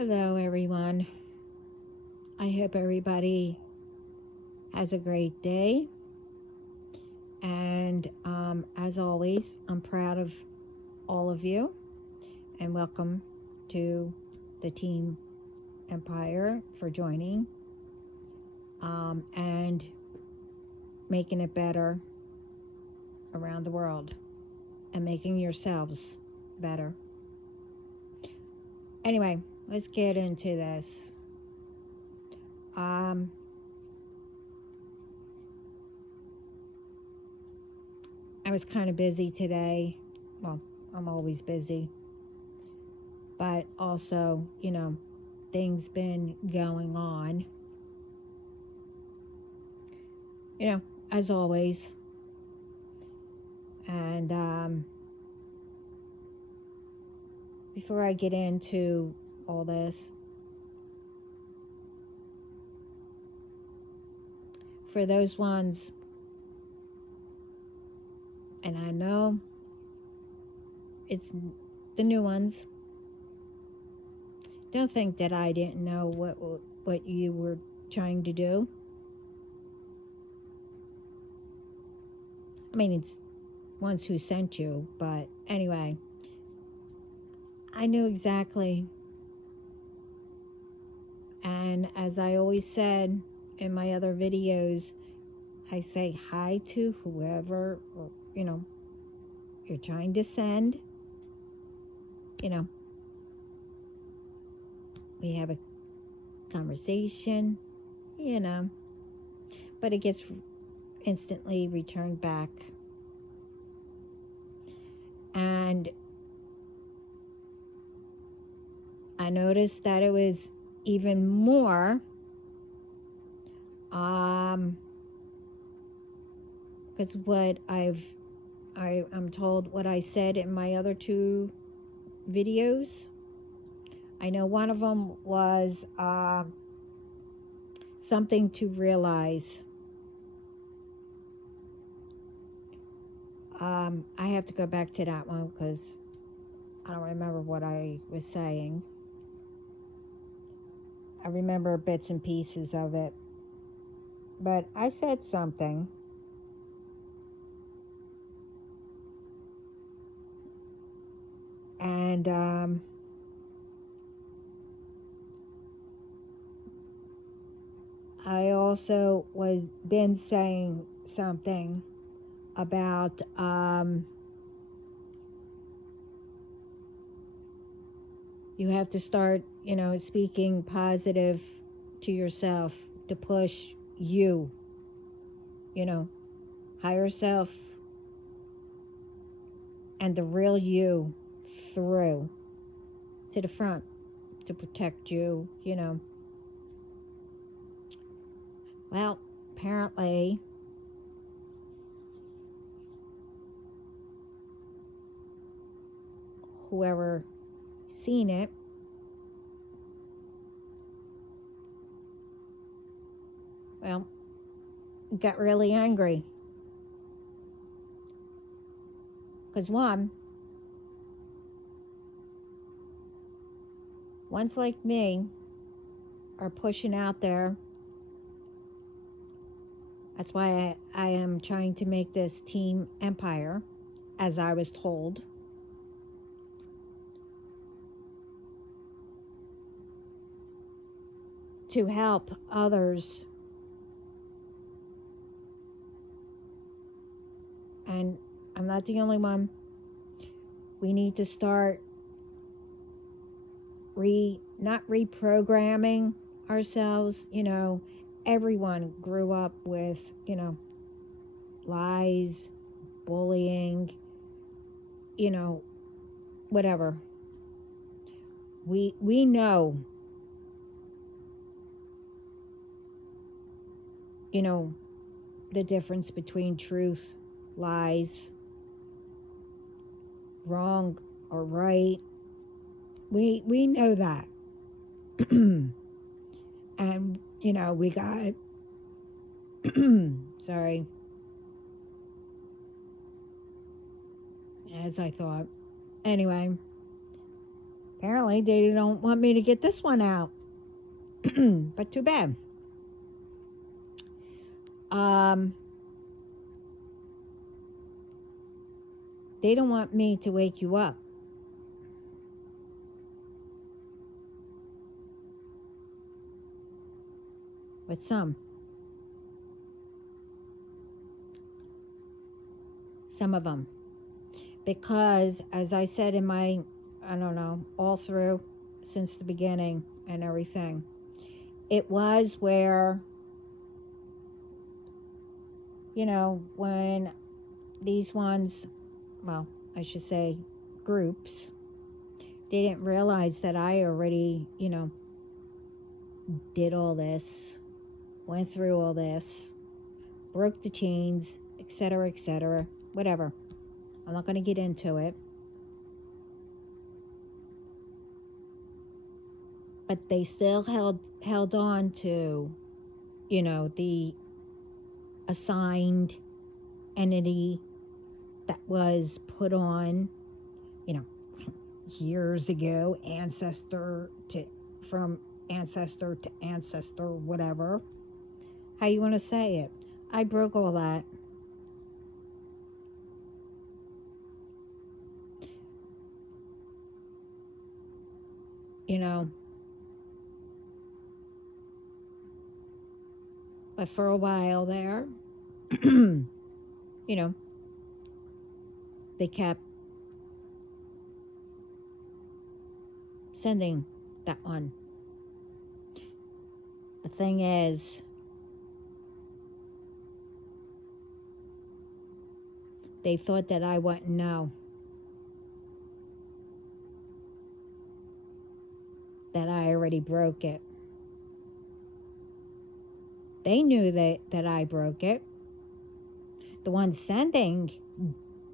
Hello, everyone. I hope everybody has a great day. And as always, I'm proud of all of you and welcome to the Team Empire for joining and making it better around the world and making yourselves better. Anyway, let's get into this. I was kind of busy today. Well, I'm always busy. But also, things been going on. As always. And before I get into all this, for those ones, and I know it's the new ones, don't think that I didn't know what you were trying to do. I mean, it's ones who sent you, but anyway, I knew exactly. And as I always said in my other videos, I say hi to whoever, you're trying to send. We have a conversation, but it gets instantly returned back. And I noticed that it was even more because what I'm told what I said in my other two videos. I know one of them was something to realize. I have to go back to that one because I don't remember what I was saying. I remember bits and pieces of it. But I said something. And I also was been saying something about you have to start, speaking positive to yourself to push you, higher self and the real you through to the front to protect you, Well, apparently whoever seen it got really angry because ones like me are pushing out there. That's why I am trying to make this Team Empire, as I was told. To help others. And I'm not the only one. We need to start not reprogramming ourselves. Everyone grew up with, lies, bullying, whatever. We know, the difference between truth, lies, wrong or right. We know that. And, we got, sorry, as I thought. Anyway, Apparently, they don't want me to get this one out. But too bad. Um, they don't want me to wake you up. But some of them. Because, as I said in my, I don't know, all through since the beginning and everything, it was where, when these ones, well, I should say groups, they didn't realize that I already, did all this, went through all this, broke the chains, etc., whatever. I'm not going to get into it. But they still held on to, the assigned entity that was put on, years ago, from ancestor to ancestor, whatever. How you want to say it. I broke all that. But for a while there, they kept sending that one. The thing is, they thought that I wouldn't know that I already broke it. They knew that I broke it. The one sending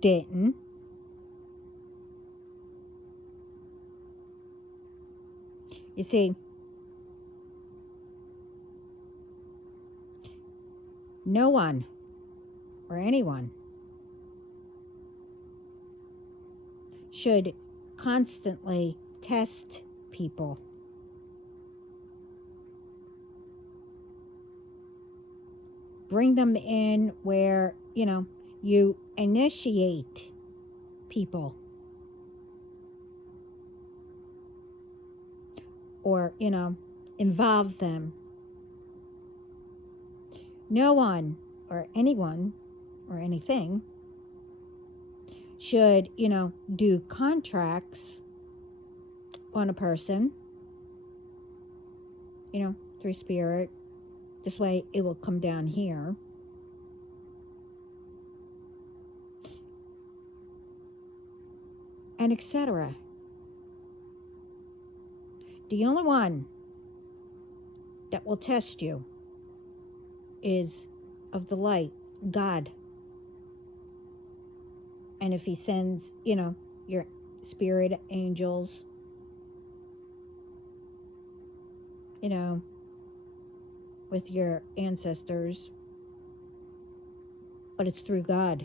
didn't. You see, no one or anyone should constantly test people. Bring them in where, you initiate people. Or, involve them. No one or anyone or anything should, do contracts on a person, through spirit. This way it will come down here. And etc. The only one that will test you is of the light, God. And if he sends, your spirit angels, with your ancestors, but it's through God.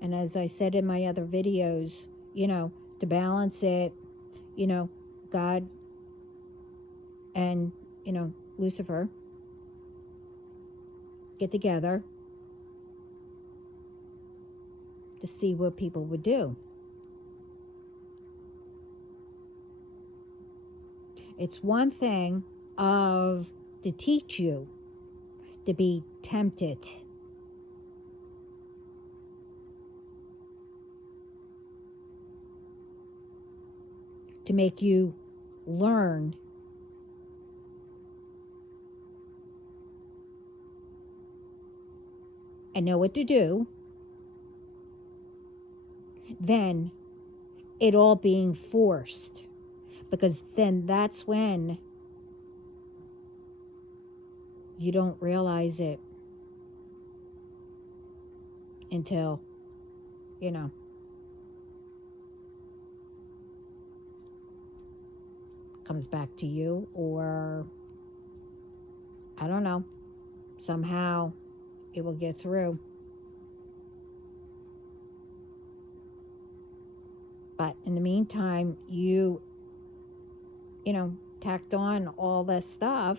And as I said in my other videos, to balance it, God and, Lucifer get together to see what people would do. It's one thing to teach you to be tempted. To make you learn and know what to do, then it all being forced. Because then that's when you don't realize it until, comes back to you, or I don't know, somehow it will get through. But in the meantime, you tacked on all this stuff.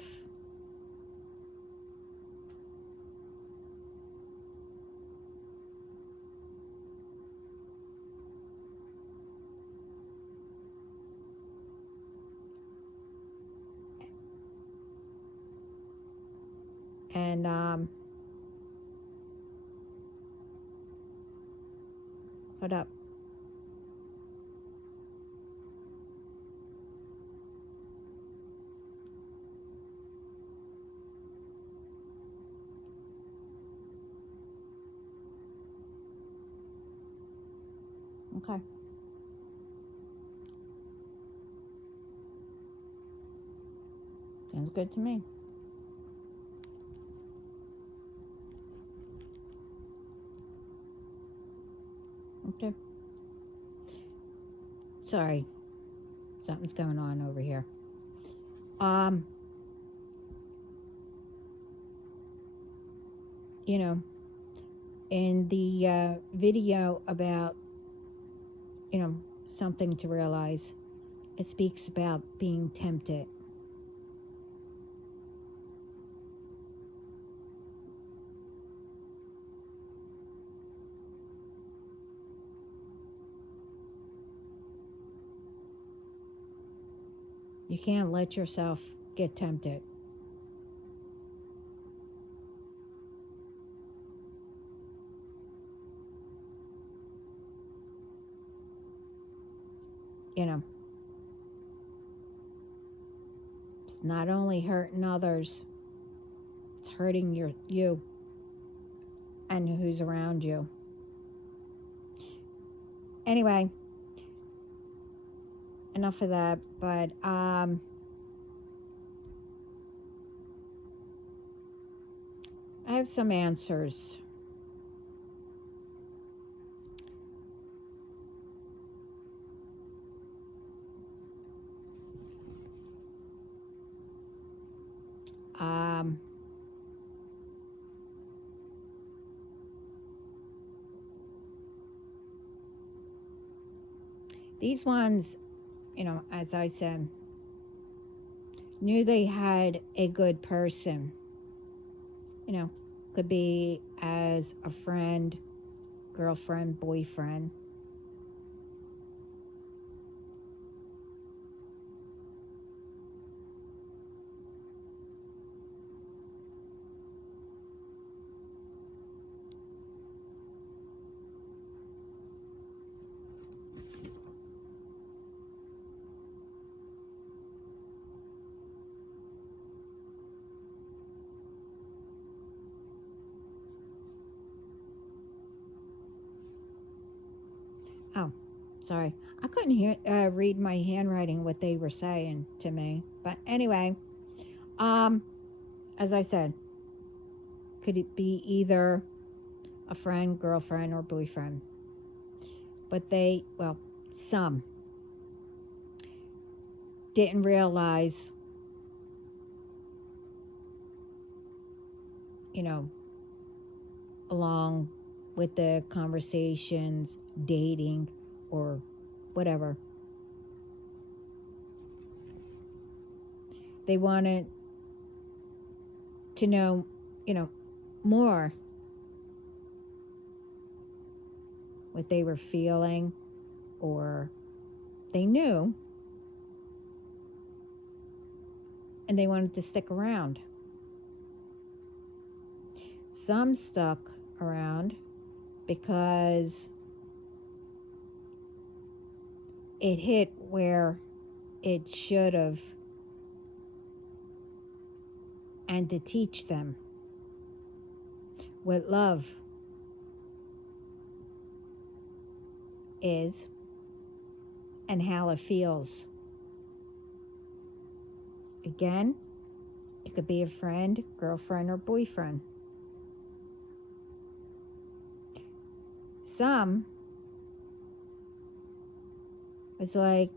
And hold up. Okay. Sounds good to me. Okay. Sorry. Something's going on over here. You know, in the video about, something to realize, it speaks about being tempted. You can't let yourself get tempted. It's not only hurting others, it's hurting you and who's around you. Anyway, enough of that. But I have some answers. These ones, as I said, knew they had a good person. Could be as a friend, girlfriend, boyfriend. Oh, sorry. I couldn't read my handwriting what they were saying to me. But anyway, as I said, could it be either a friend, girlfriend, or boyfriend? But some didn't realize, along with the conversations, dating, or whatever, they wanted to know, more what they were feeling, or they knew and they wanted to stick around. Some stuck around because it hit where it should have, and to teach them what love is and how it feels. Again, it could be a friend, girlfriend, or boyfriend. Some was like,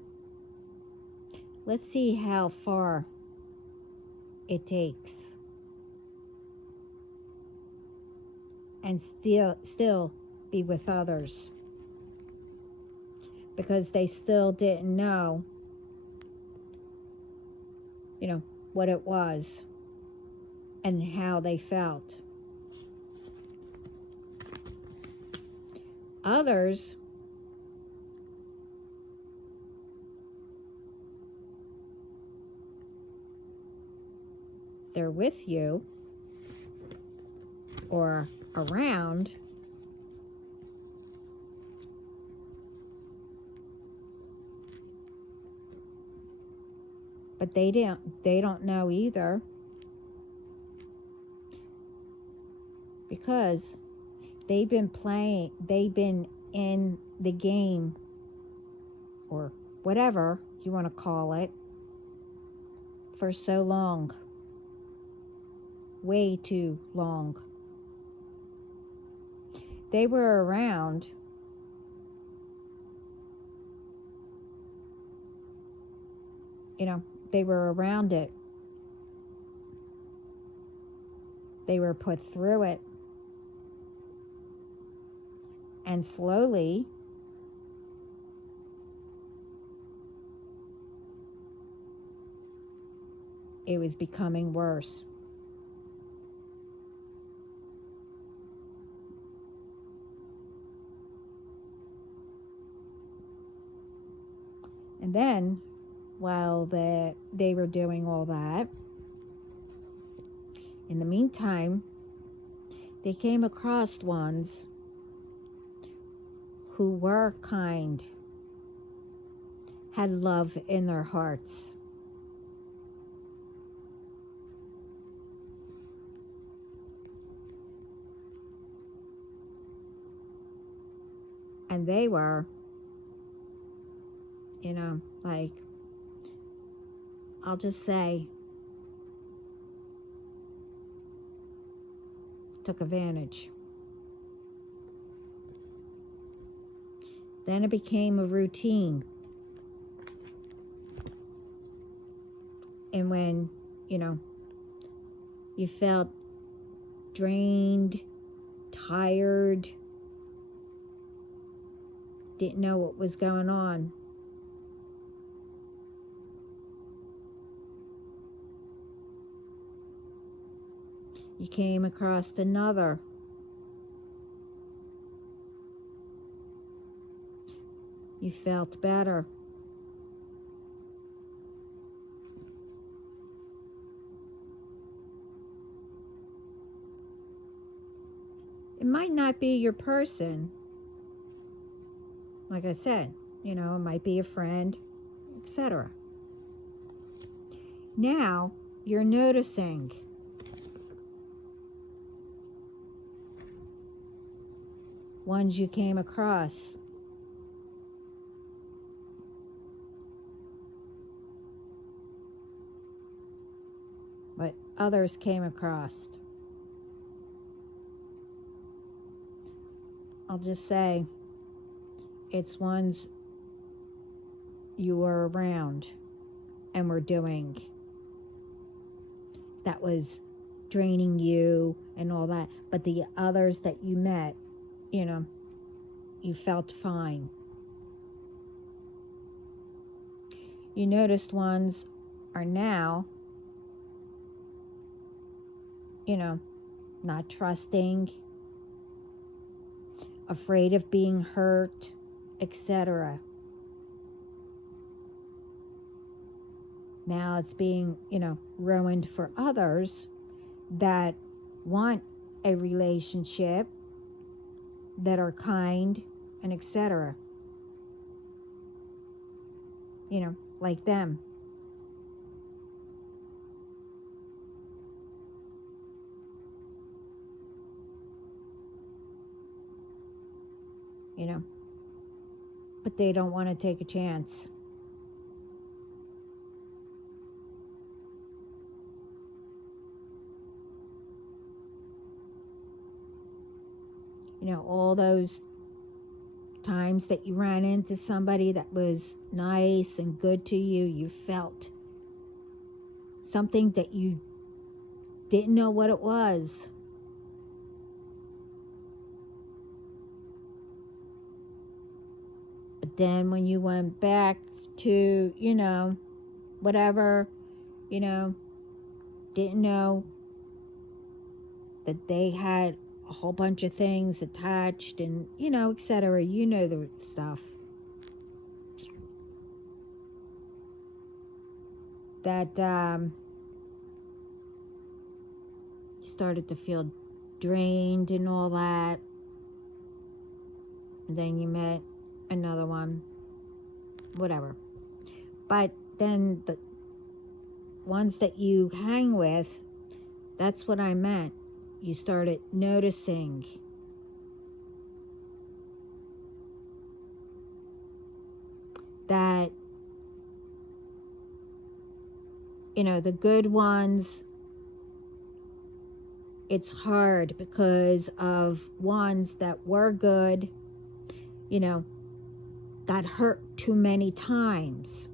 let's see how far it takes, and still be with others. because they still didn't know, what it was and how they felt. Others, they're with you or around, but they don't know either, because they've been in the game, or whatever you want to call it, for so long. Way too long. They were around, they were around it. They were put through it. And slowly, it was becoming worse. And then, while they were doing all that, in the meantime, they came across ones who were kind, had love in their hearts. And they were, like, I'll just say, took advantage. Then it became a routine. And when, you felt drained, tired, didn't know what was going on, you came across another. You felt better. It might not be your person. Like I said, it might be a friend, etc. Now you're noticing ones you came across. What others came across. I'll just say, it's ones you were around and were doing that was draining you and all that. But the others that you met, you felt fine. You noticed ones are now, not trusting, afraid of being hurt, etc. Now it's being, ruined for others that want a relationship, that are kind, and etc. Like them. But they don't want to take a chance. All those times that you ran into somebody that was nice and good to you, you felt something that you didn't know what it was. But then when you went back to, whatever, you know, didn't know that they had a whole bunch of things attached and, etc. You know the stuff. That started to feel drained and all that. And then you met another one, whatever. But then the ones that you hang with, that's what I meant. You started noticing that, the good ones, it's hard because of ones that were good, got hurt too many times.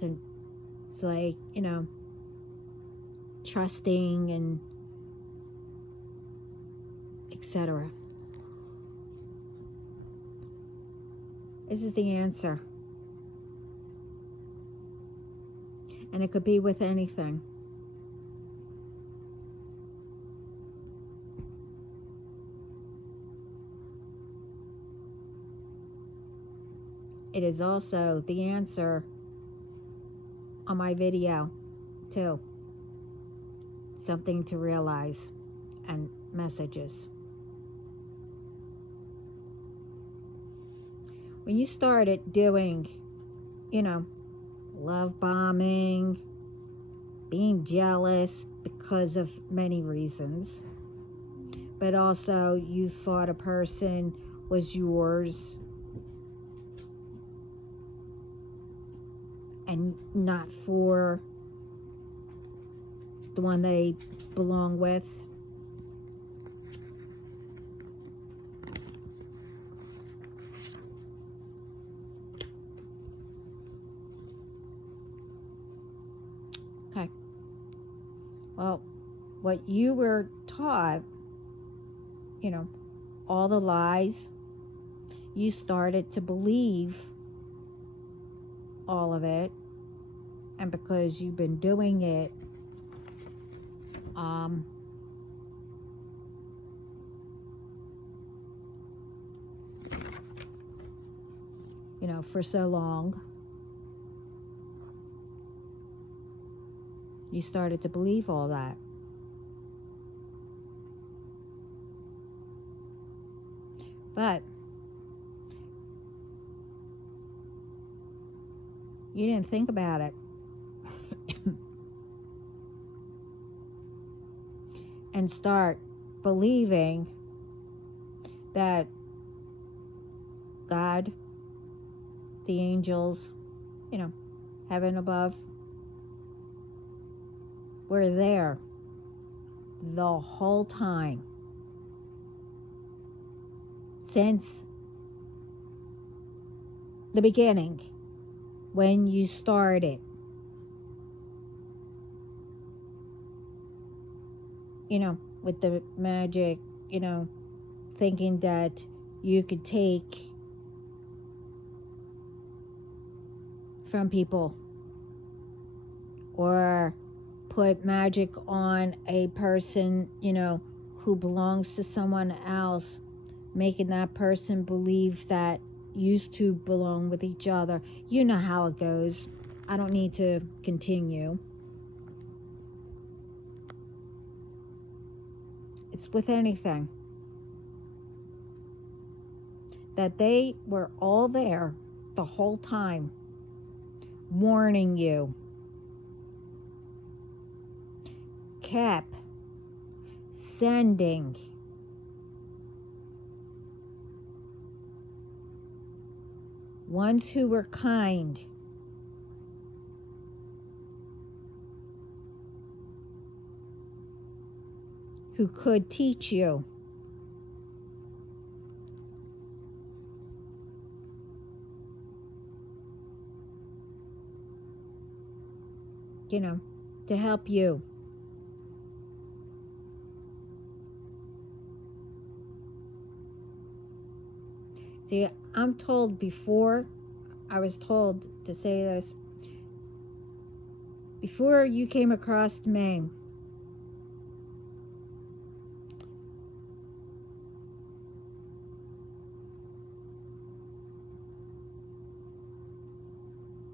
So it's like, trusting and etc. This is the answer. And it could be with anything. It is also the answer on my video, too. Something to realize and messages. When you started doing, love bombing, being jealous because of many reasons, but also you thought a person was yours and not for the one they belong with. Okay. Well, what you were taught, all the lies, you started to believe all of it, and because you've been doing it for so long, you started to believe all that. But you didn't think about it. And start believing that God, the angels, heaven above, were there the whole time. Since the beginning, when you started. With the magic, thinking that you could take from people or put magic on a person, who belongs to someone else, making that person believe that used to belong with each other. You know how it goes. I don't need to continue. It's with anything. That they were all there the whole time, warning you. Kept sending ones who were kind, who could teach you. To help you. See, I'm told before, I was told to say this, before you came across me,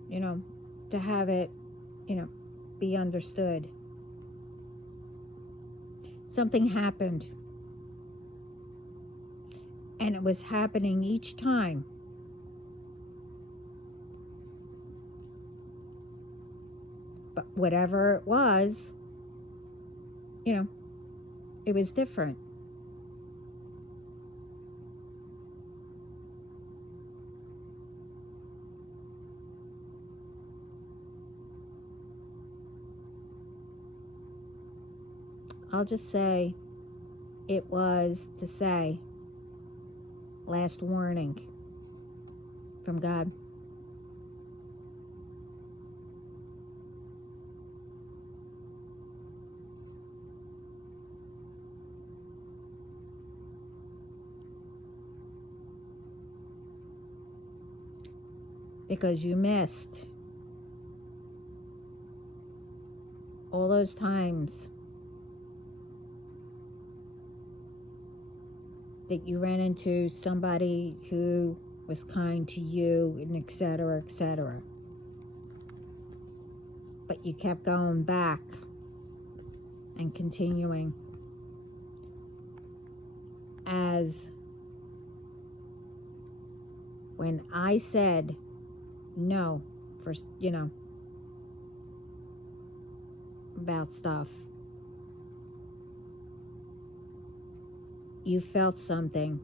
you know, to have it, you know, be understood. Something happened, and it was happening each time. But whatever it was, you know, it was different. I'll just say it was to say, last warning from God. Because you missed all those times that you ran into somebody who was kind to you, and etc., etc. But you kept going back and continuing. As when I said no for, you know, about stuff, you felt something.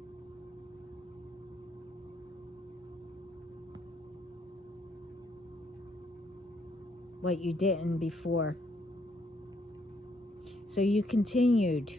What you didn't before. So you continued.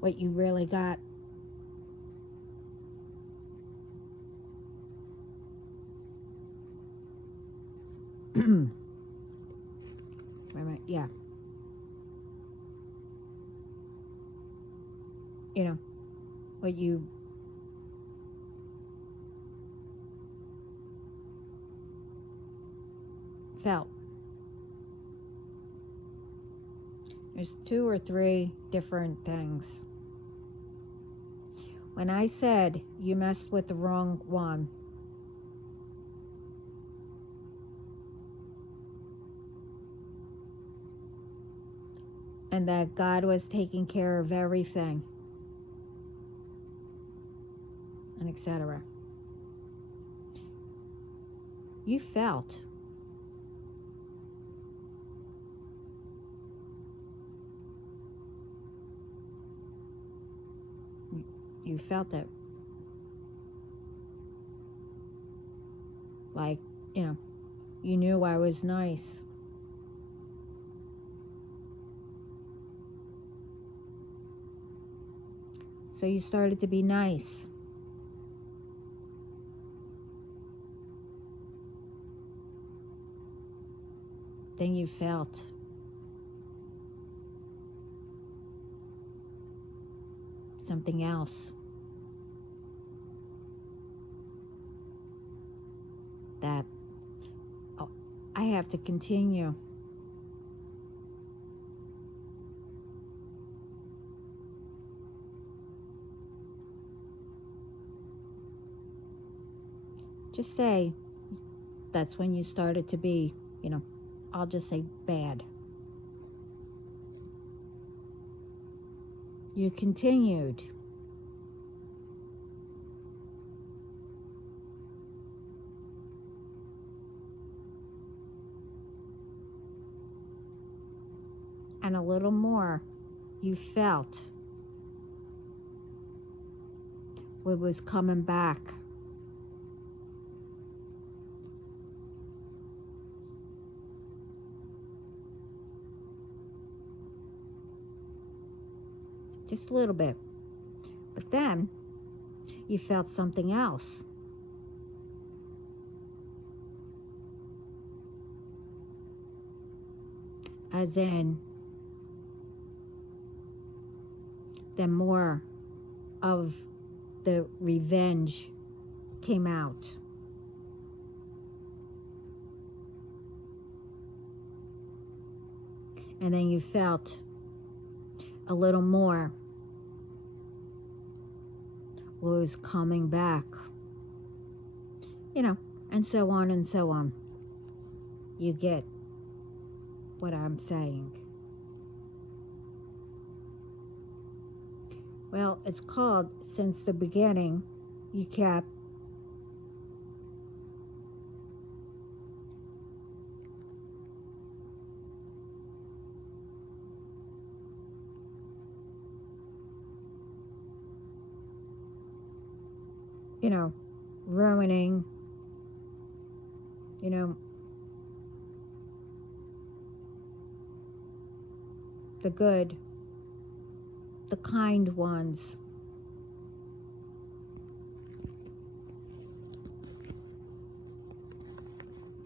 What you really got. Wait a minute, yeah. You know, what you felt. There's 2 or 3 different things. When I said you messed with the wrong one, and that God was taking care of everything, and etc., you felt. You felt it. Like, you know, you knew I was nice. So you started to be nice. Then you felt. Something else. That, oh, I have to continue. Just say that's when you started to be, you know, I'll just say bad. You continued. And a little more, you felt what was coming back. just a little bit. But then you felt something else. As in, then more of the revenge came out. And then you felt a little more what was coming back. You know, and so on and so on. You get what I'm saying. Well, it's called, since the beginning, you kept ruining, the good, the kind ones.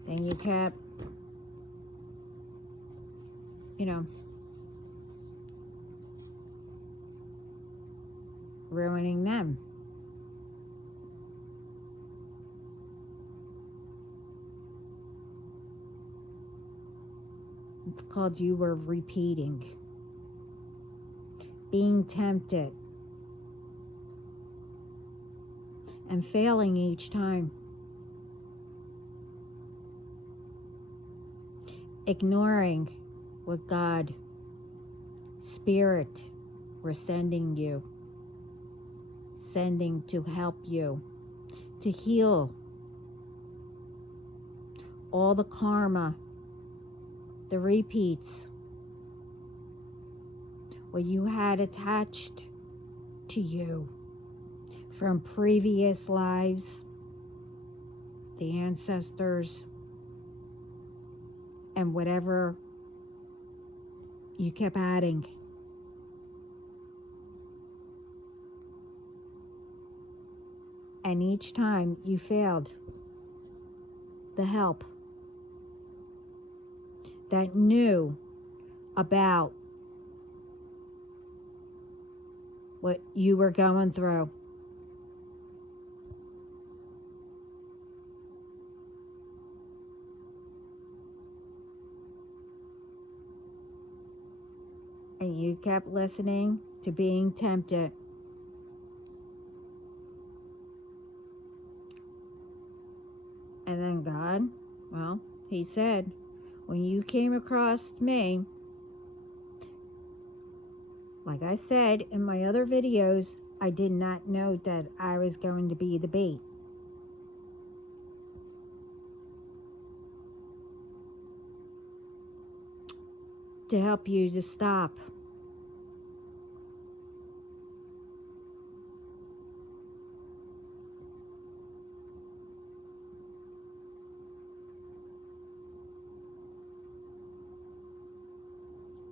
Then you kept, ruining them. It's called you were repeating. Being tempted. And failing each time. Ignoring what God, Spirit, were sending you. Sending to help you. To heal all the karma, the repeats, what you had attached to you from previous lives, the ancestors, and whatever you kept adding. And each time you failed the help that knew about what you were going through. And you kept listening to being tempted. And then God, well, he said, when you came across me, like I said in my other videos, I did not know that I was going to be the bait. To help you to stop.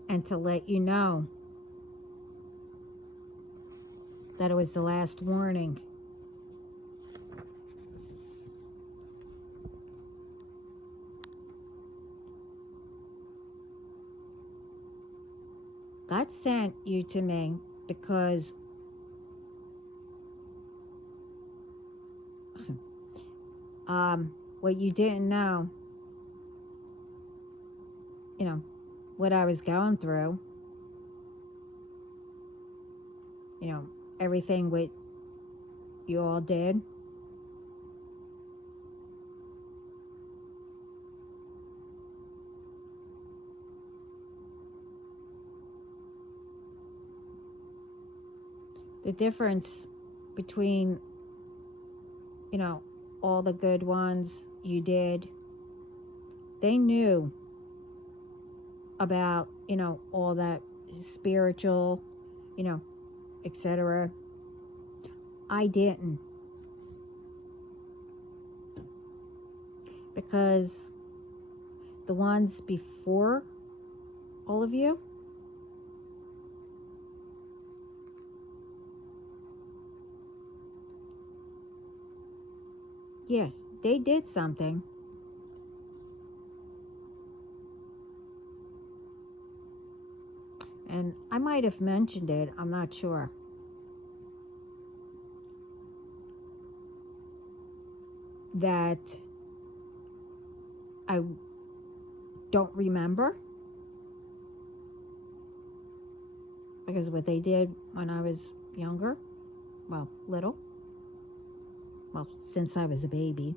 And to let you know that it was the last warning. God sent you to me because what you didn't know, what I was going through, everything what you all did. The difference between, all the good ones you did, they knew about, all that spiritual, etc. I didn't. Because the ones before all of you, Yeah, they did something. And I might have mentioned it, I'm not sure. That I don't remember. Because what they did when I was younger, well, little, well, since I was a baby.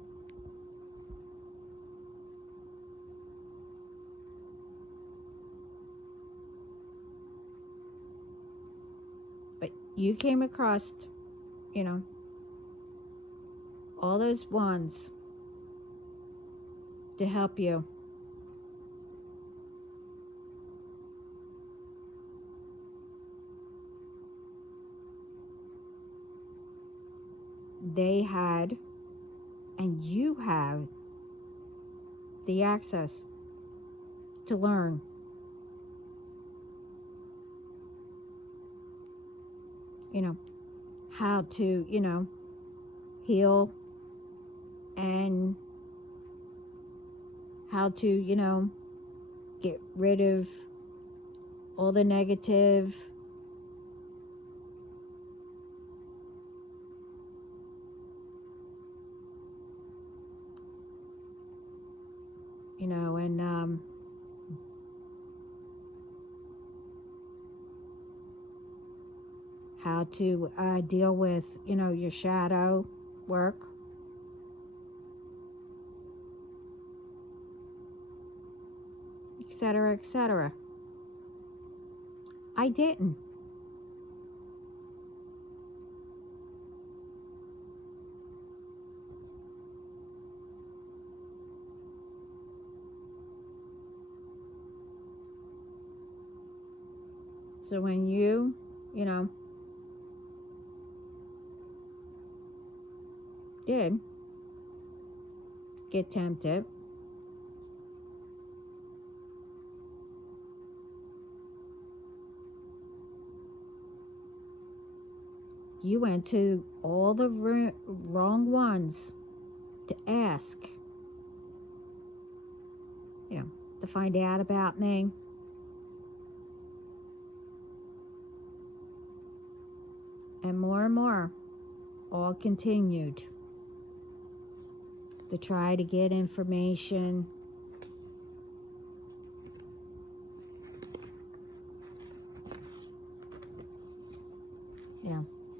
But you came across, you know, all those wands to help you. They had, and you have, the access to learn, you know, how to, heal, and how to, get rid of all the negative, and how to deal with, your shadow work. Etc., etc. I didn't. So when you know, did get tempted, you went to all the wrong ones to ask, to find out about me. And more, all continued to try to get information,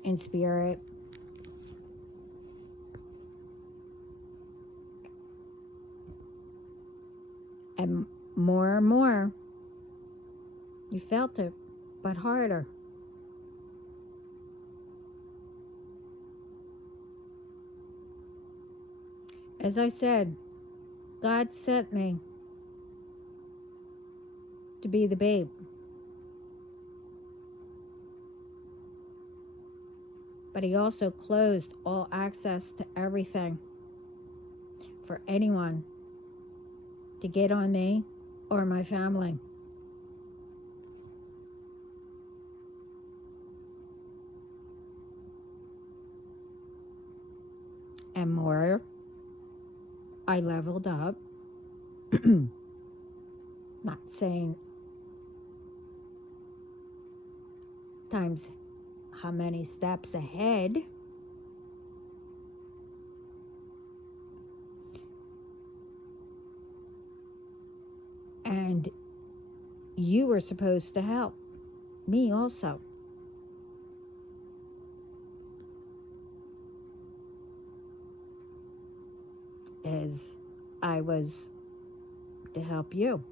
in spirit. And more, you felt it, but harder. As I said, God sent me to be the babe. But he also closed all access to everything for anyone to get on me or my family. And more, I leveled up. Not saying times how many steps ahead. And you were supposed to help me also. As I was to help you.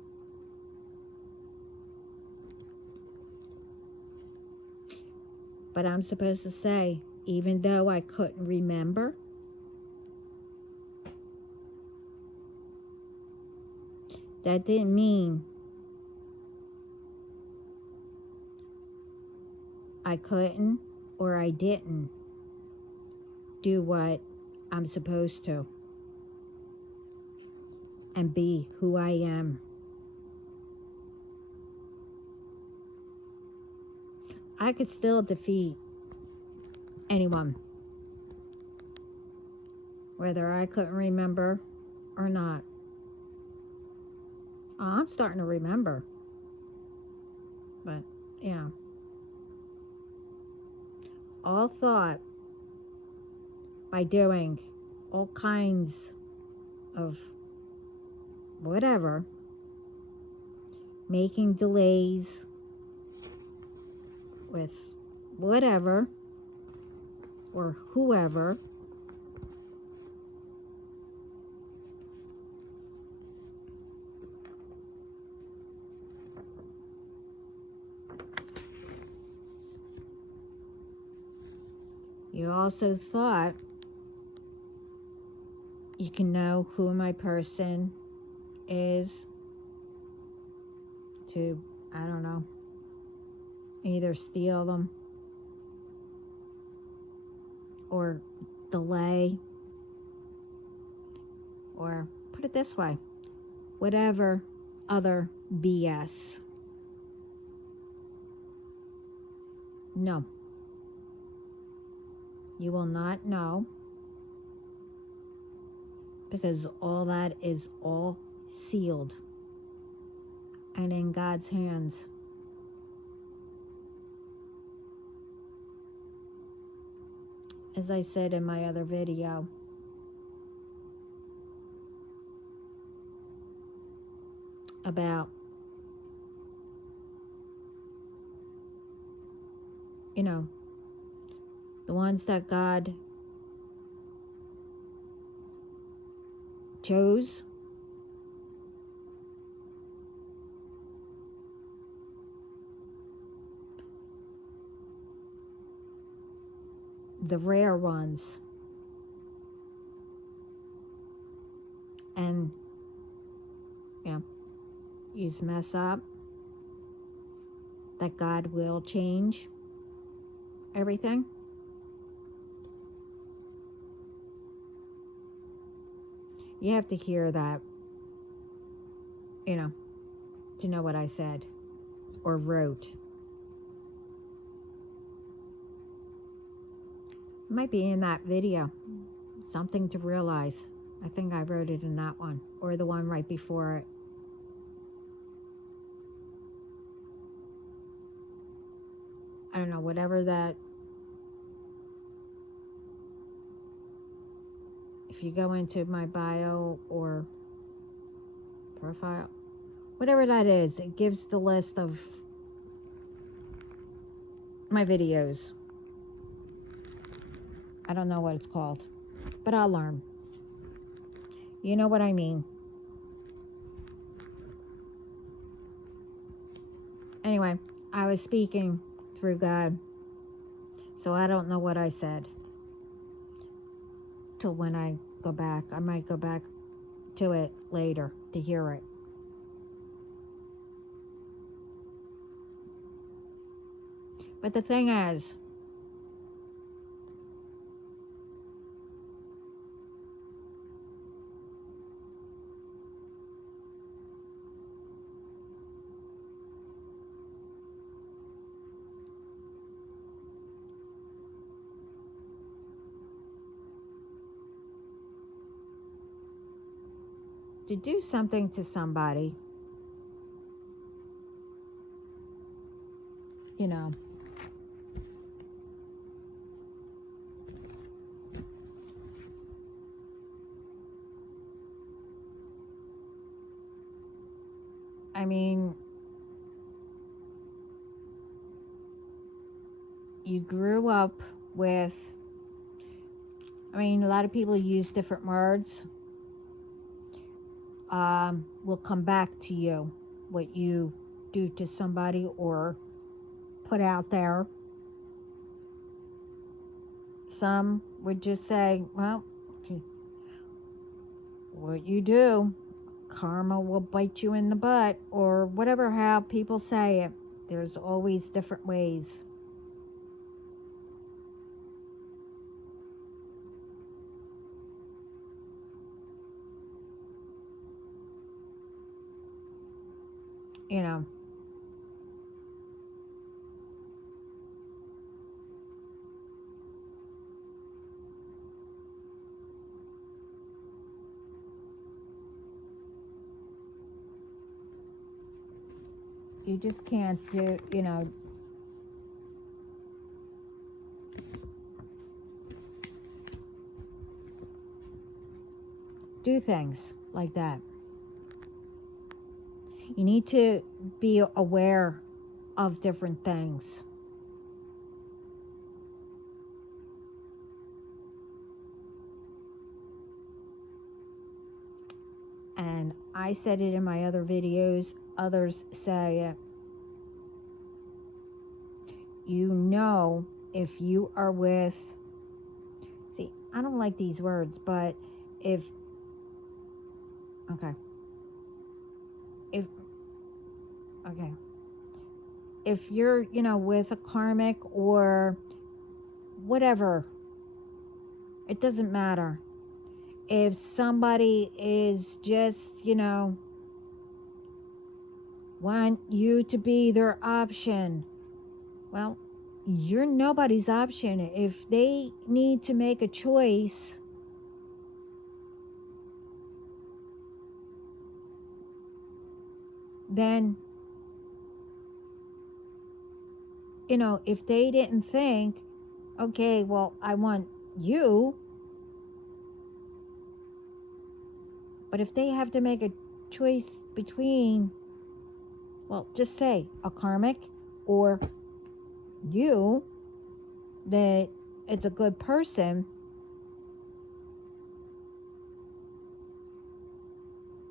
But I'm supposed to say, even though I couldn't remember, that didn't mean I couldn't or I didn't do what I'm supposed to and be who I am. I could still defeat anyone. whether I couldn't remember or not. Oh, I'm starting to remember. But, yeah. All thought by doing all kinds of whatever, making delays with whatever or whoever, you also thought you can know who my person is to, I don't know, either steal them or delay, or put it this way, whatever other BS. No, you will not know, because all that is all sealed and in God's hands. As I said in my other video, about, the ones that God chose, the rare ones, and you mess up, that God will change everything. You have to hear that, to know what I said or wrote. It might be in that video, something to realize. I think I wrote it in that one, or the one right before it. I don't know, whatever that, if you go into my bio or profile, whatever that is, it gives the list of my videos. I don't know what it's called, but I'll learn. You know what I mean. Anyway, I was speaking through God, so I don't know what I said till when I go back. I might go back to it later to hear it. But the thing is, to do something to somebody, I mean, you grew up with, a lot of people use different words. Will come back to you, what you do to somebody or put out there. Some would just say, well, what you do, karma will bite you in the butt, or whatever, how people say it. There's always different ways. You just can't do, do things like that. You need to be aware of different things. And I said it in my other videos, others say it. You know, if you are with, see, I don't like these words, but if you're, with a karmic or whatever, it doesn't matter. If somebody is just, want you to be their option, well, you're nobody's option. If they need to make a choice, then, if they didn't think, okay, well, I want you, but if they have to make a choice between, well, just say a karmic or you, that it's a good person,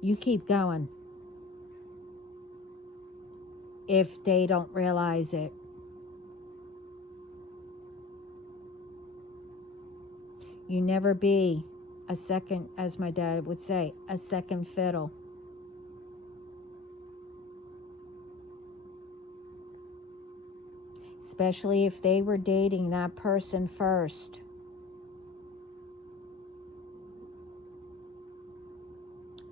you keep going if they don't realize it. You never be a second, as my dad would say, a second fiddle. Especially if they were dating that person first.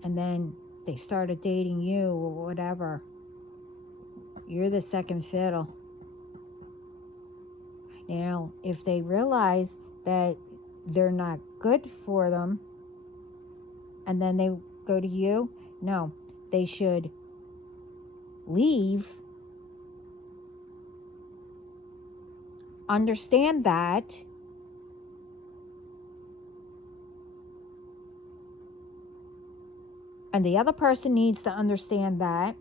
And then they started dating you or whatever. You're the second fiddle. Now, if they realize that they're not good for them, and then they go to you, no, they should leave, understand that, and the other person needs to understand that,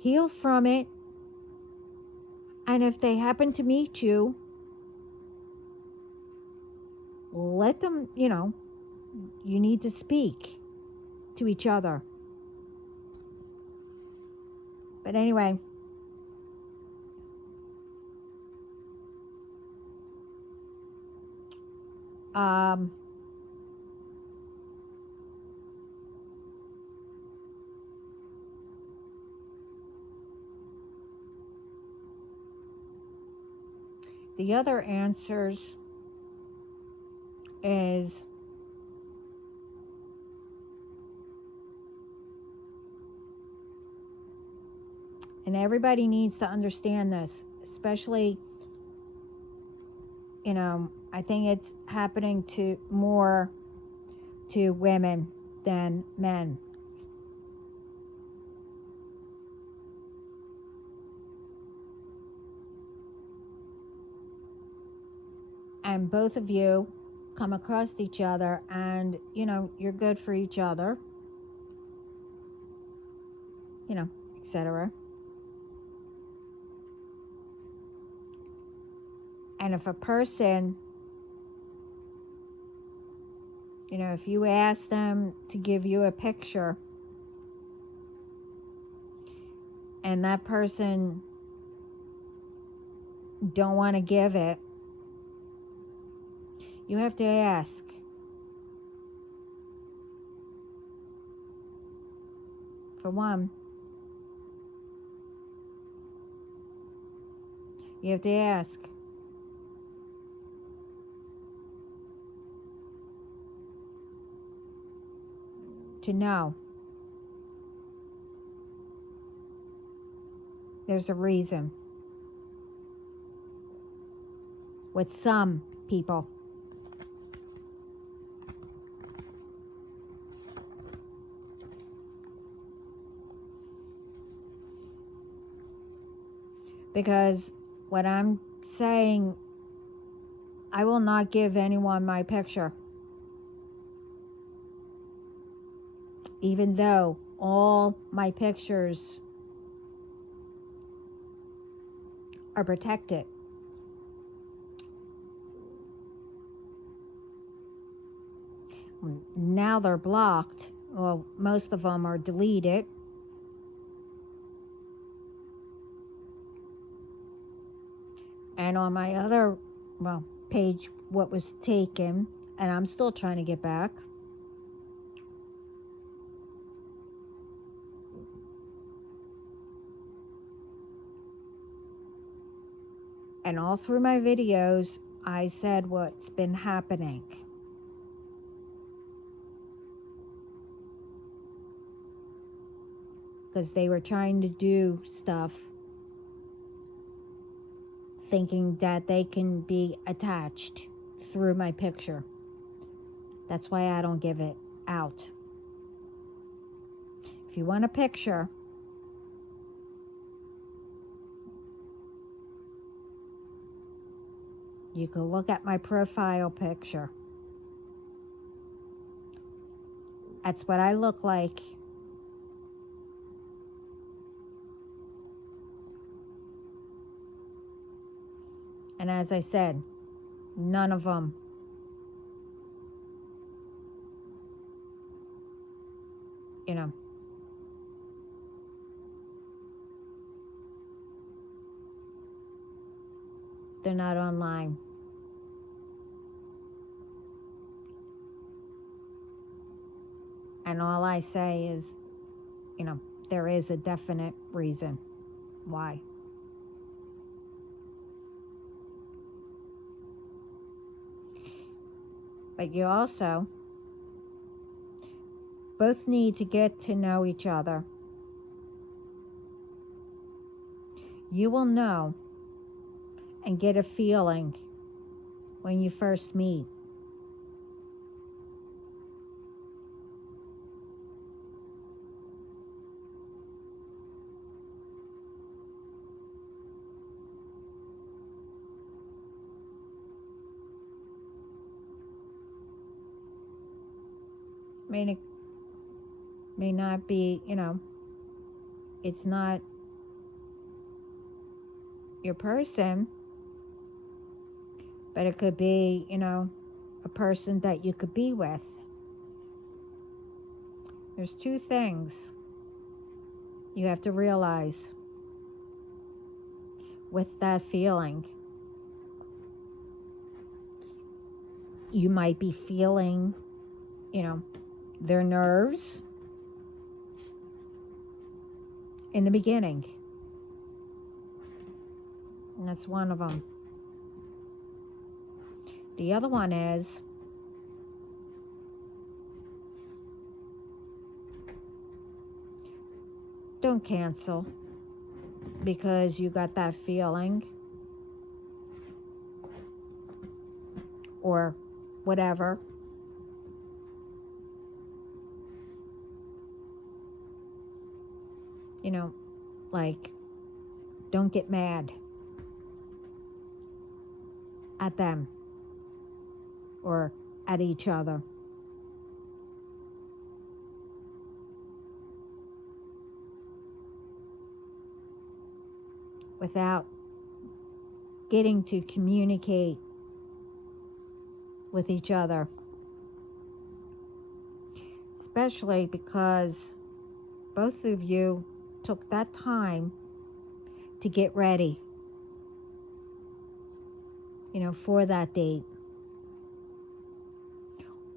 heal from it, and if they happen to meet you, let them, you need to speak to each other. But anyway, the other answers is and everybody needs to understand this, especially, I think it's happening to more to women than men. And both of you come across each other and, you're good for each other, etc. And if a person, if you ask them to give you a picture and that person don't want to give it, you have to ask. For one, you have to ask. To know. There's a reason. With some people. Because what I'm saying, I will not give anyone my picture. Even though all my pictures are protected. Now they're blocked. Well, most of them are deleted. And on my other, page, what was taken, and I'm still trying to get back. And all through my videos, I said what's been happening. Because they were trying to do stuff thinking that they can be attached through my picture. That's why I don't give it out. If you want a picture, you can look at my profile picture. That's what I look like. And as I said, none of them they're not online. And all I say is, there is a definite reason why. But you also both need to get to know each other. You will know and get a feeling when you first meet. I mean, it may not be, it's not your person, but it could be, a person that you could be with. There's two things you have to realize with that feeling. You might be feeling, their nerves in the beginning. And that's one of them. The other one is don't cancel because you got that feeling or whatever. Like, don't get mad at them or at each other. Without getting to communicate with each other. Especially because both of you took that time to get ready, for that date.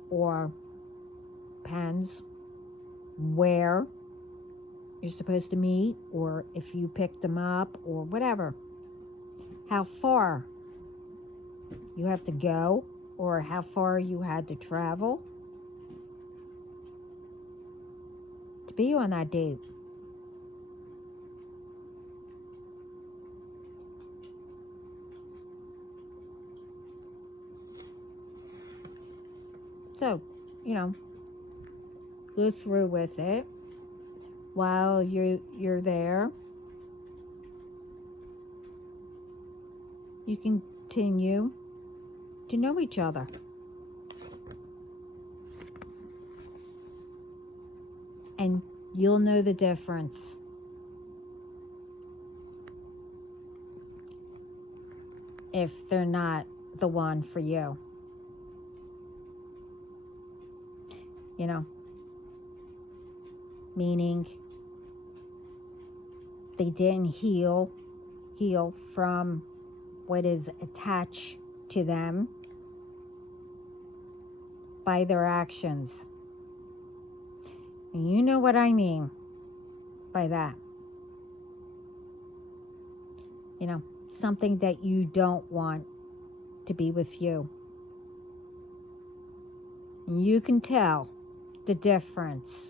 Or depends where you're supposed to meet, or if you picked them up, or whatever. How far you have to go, or how far you had to travel to be on that date. So, go through with it while you're there. you continue to know each other. And you'll know the difference. If they're not the one for you. You know, meaning they didn't heal from what is attached to them by their actions. And you know what I mean by that. You know, something that you don't want to be with you. And you can tell the difference.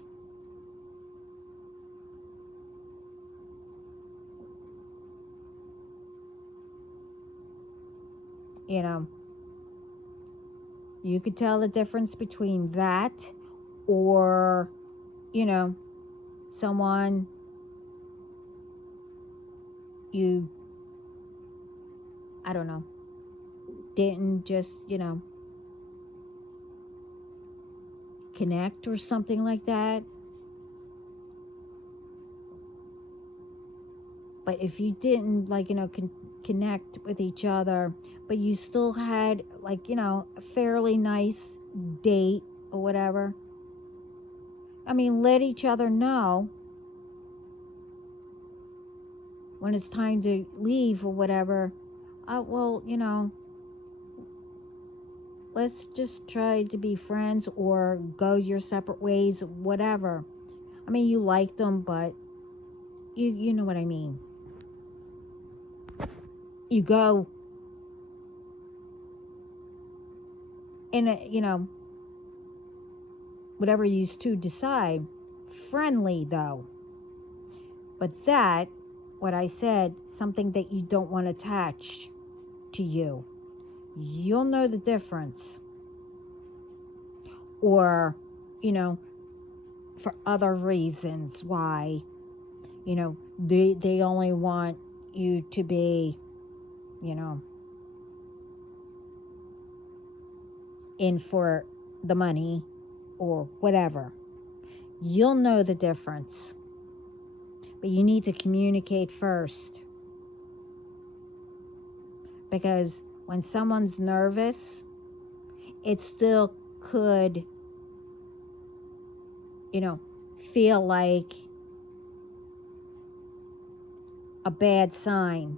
You know, you could tell the difference between that or, you know, someone you, I don't know, didn't just, you know, connect or something like that. But if you didn't, like, you know, connect with each other, but you still had, like, you know, a fairly nice date or whatever, I mean, let each other know when it's time to leave or whatever. Well, you know, let's just try to be friends or go your separate ways, whatever. I mean, you like them, but you know what I mean. You go in a, you know, whatever you two decide, friendly though. But that, what I said, something that you don't want attached to you, you'll know the difference. Or, you know, for other reasons why, you know, they only want you to be, you know, in for the money or whatever. You'll know the difference. But you need to communicate first. Because when someone's nervous, it still could, you know, feel like a bad sign.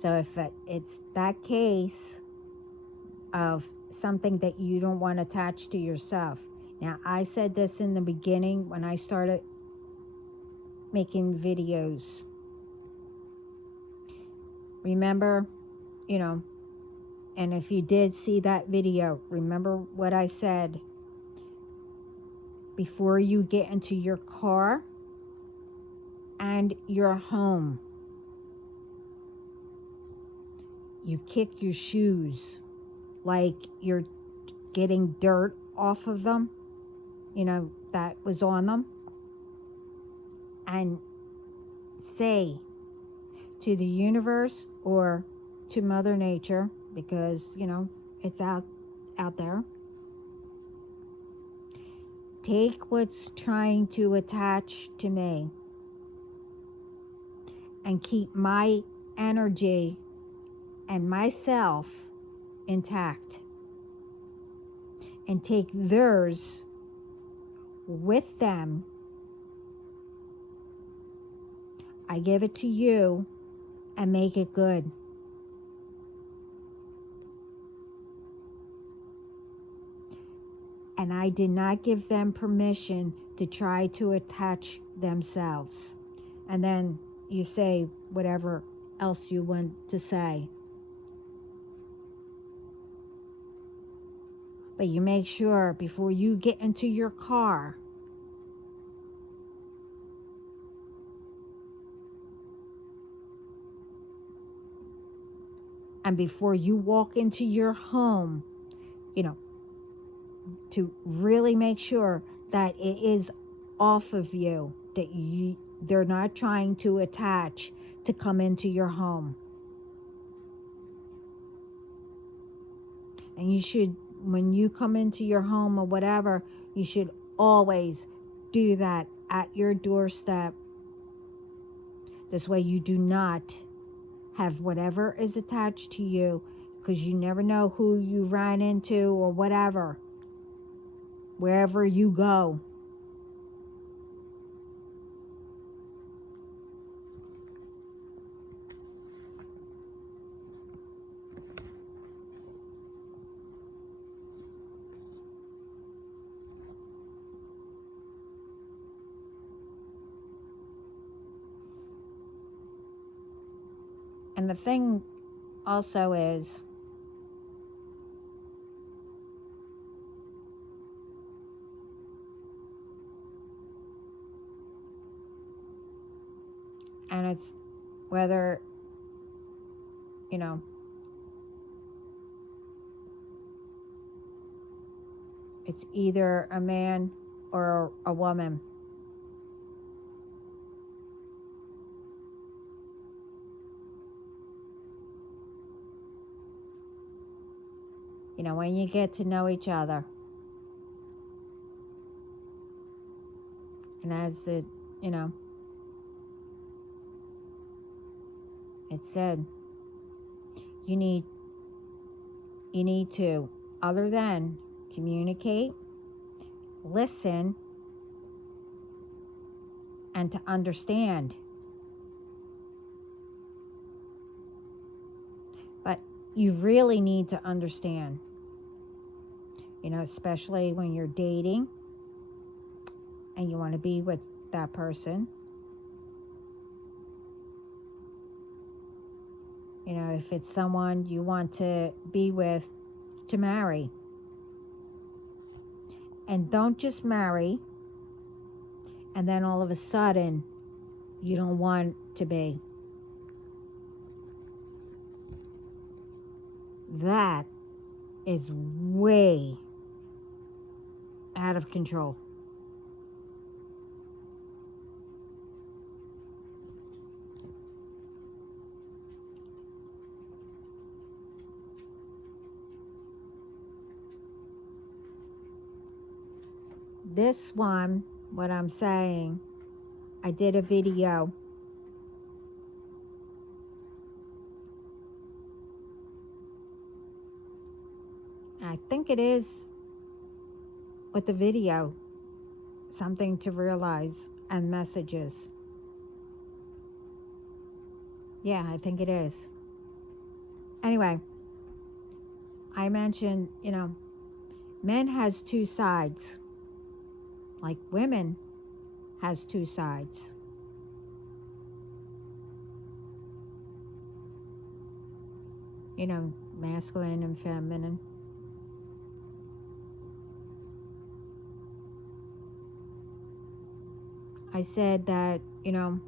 So if it's that case of something that you don't want attached to yourself. Now, I said this in the beginning when I started making videos. Remember, you know, and if you did see that video, remember what I said. Before you get into your car and your home, you kick your shoes like you're getting dirt off of them, you know, that was on them. And say to the universe or to Mother Nature, because, you know, it's out there. Take what's trying to attach to me and keep my energy and myself intact. And take theirs with them. I give it to you and make it good. And I did not give them permission to try to attach themselves. And then you say whatever else you want to say. But you make sure before you get into your car, and before you walk into your home, you know, to really make sure that it is off of you, that they're not trying to attach to come into your home. And you should, when you come into your home or whatever, you should always do that at your doorstep. This way you do not have whatever is attached to you, because you never know who you ran into or whatever, wherever you go. And the thing also is, and it's whether, you know, it's either a man or a woman. You know, when you get to know each other. And as it, you know, it said, you need to, other than communicate, listen, and to understand. But you really need to understand, you know, especially when you're dating and you want to be with that person. You know, if it's someone you want to be with, to marry. And don't just marry and then all of a sudden you don't want to be. That is way out of control. This one, what I'm saying, I did a video. I think it is, with the video, something to realize and messages. Yeah, I think it is. Anyway, I mentioned, you know, men has two sides. Like women has two sides. You know, masculine and feminine. I said that, you know,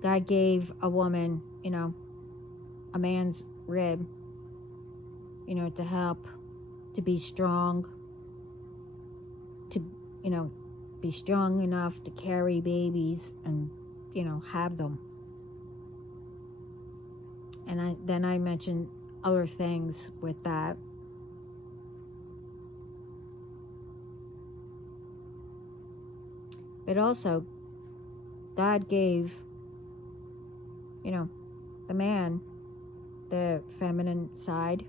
God gave a woman, you know, a man's rib, you know, to help, to be strong, to, you know, be strong enough to carry babies and, you know, have them. And then I mentioned other things with that. But also, God gave, you know, the man the feminine side.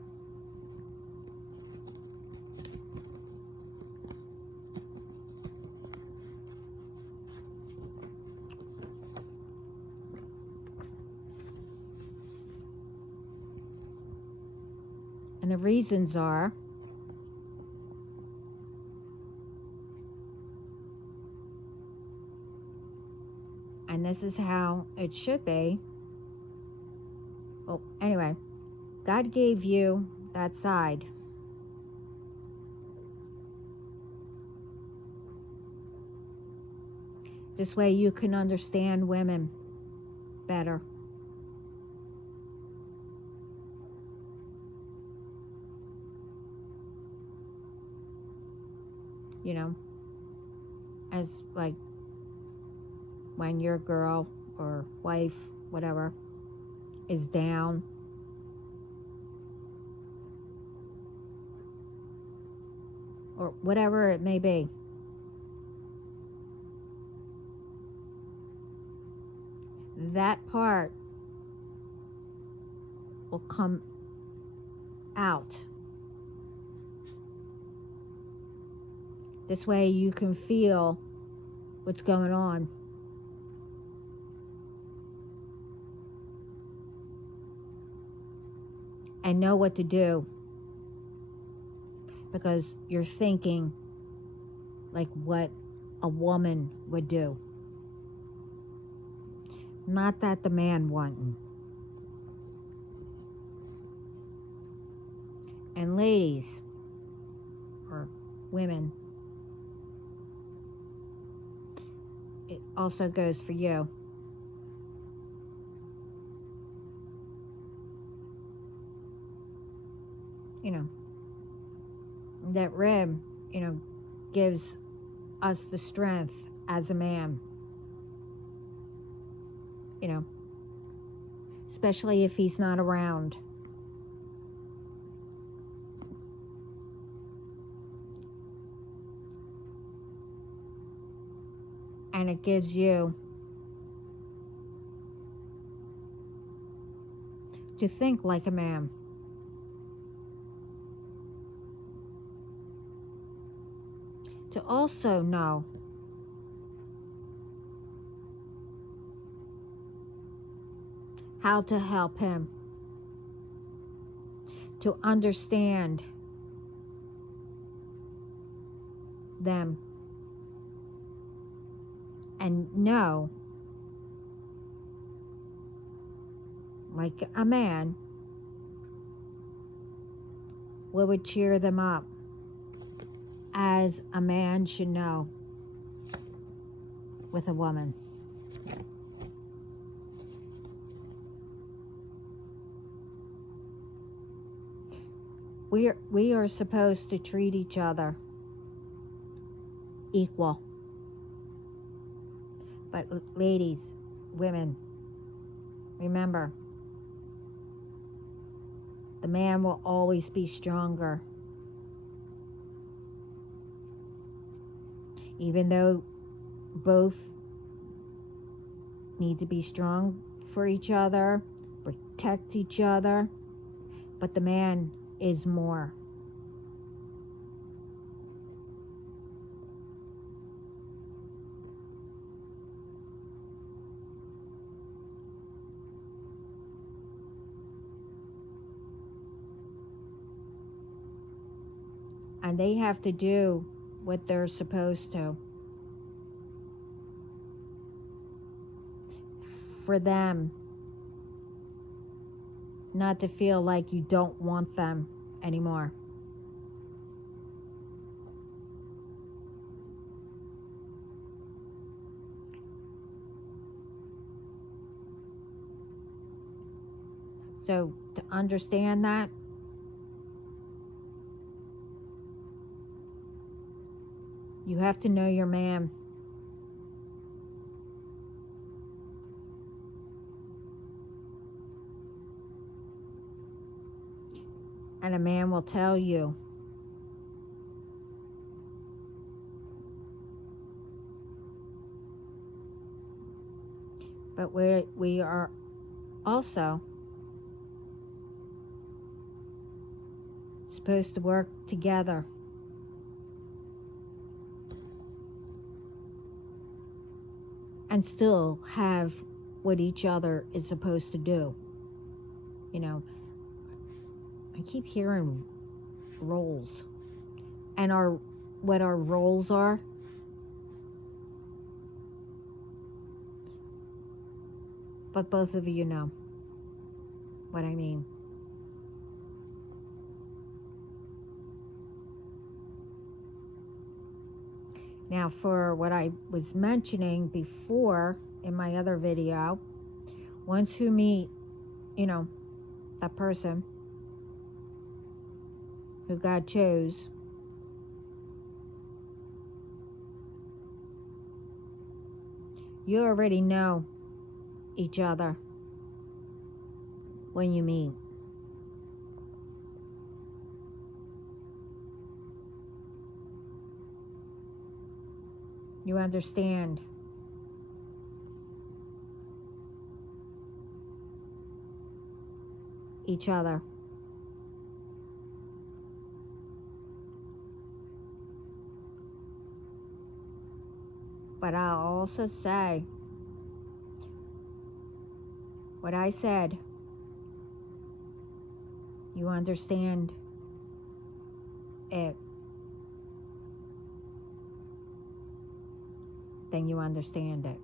And the reasons are, and this is how it should be. Well, anyway, God gave you that side. This way you can understand women better. You know, as like when your girl or wife, whatever, is down, or whatever it may be. That part will come out. This way you can feel what's going on. And know what to do. Because you're thinking like what a woman would do. Not that the man wouldn't. And ladies, or women, it also goes for you. You know, that rib, gives us the strength as a man. Especially if he's not around. And it gives you to think like a man. To also know how to help him. To understand them. And know, like a man, what would cheer them up, as a man should know with a woman. We are supposed to treat each other equal. But ladies, women, remember, the man will always be stronger. Even though both need to be strong for each other, protect each other, but the man is more. And they have to do what they're supposed to. For them not to feel like you don't want them anymore. So to understand that, you have to know your man. And a man will tell you. But we are also supposed to work together. And still have what each other is supposed to do. I keep hearing roles. And what our roles are. But both of you know what I mean. Now, for what I was mentioning before in my other video, once you meet, that person who God chose, You already know each other when you meet. You understand each other. But I'll also say what I said. You understand it. Then you understand it.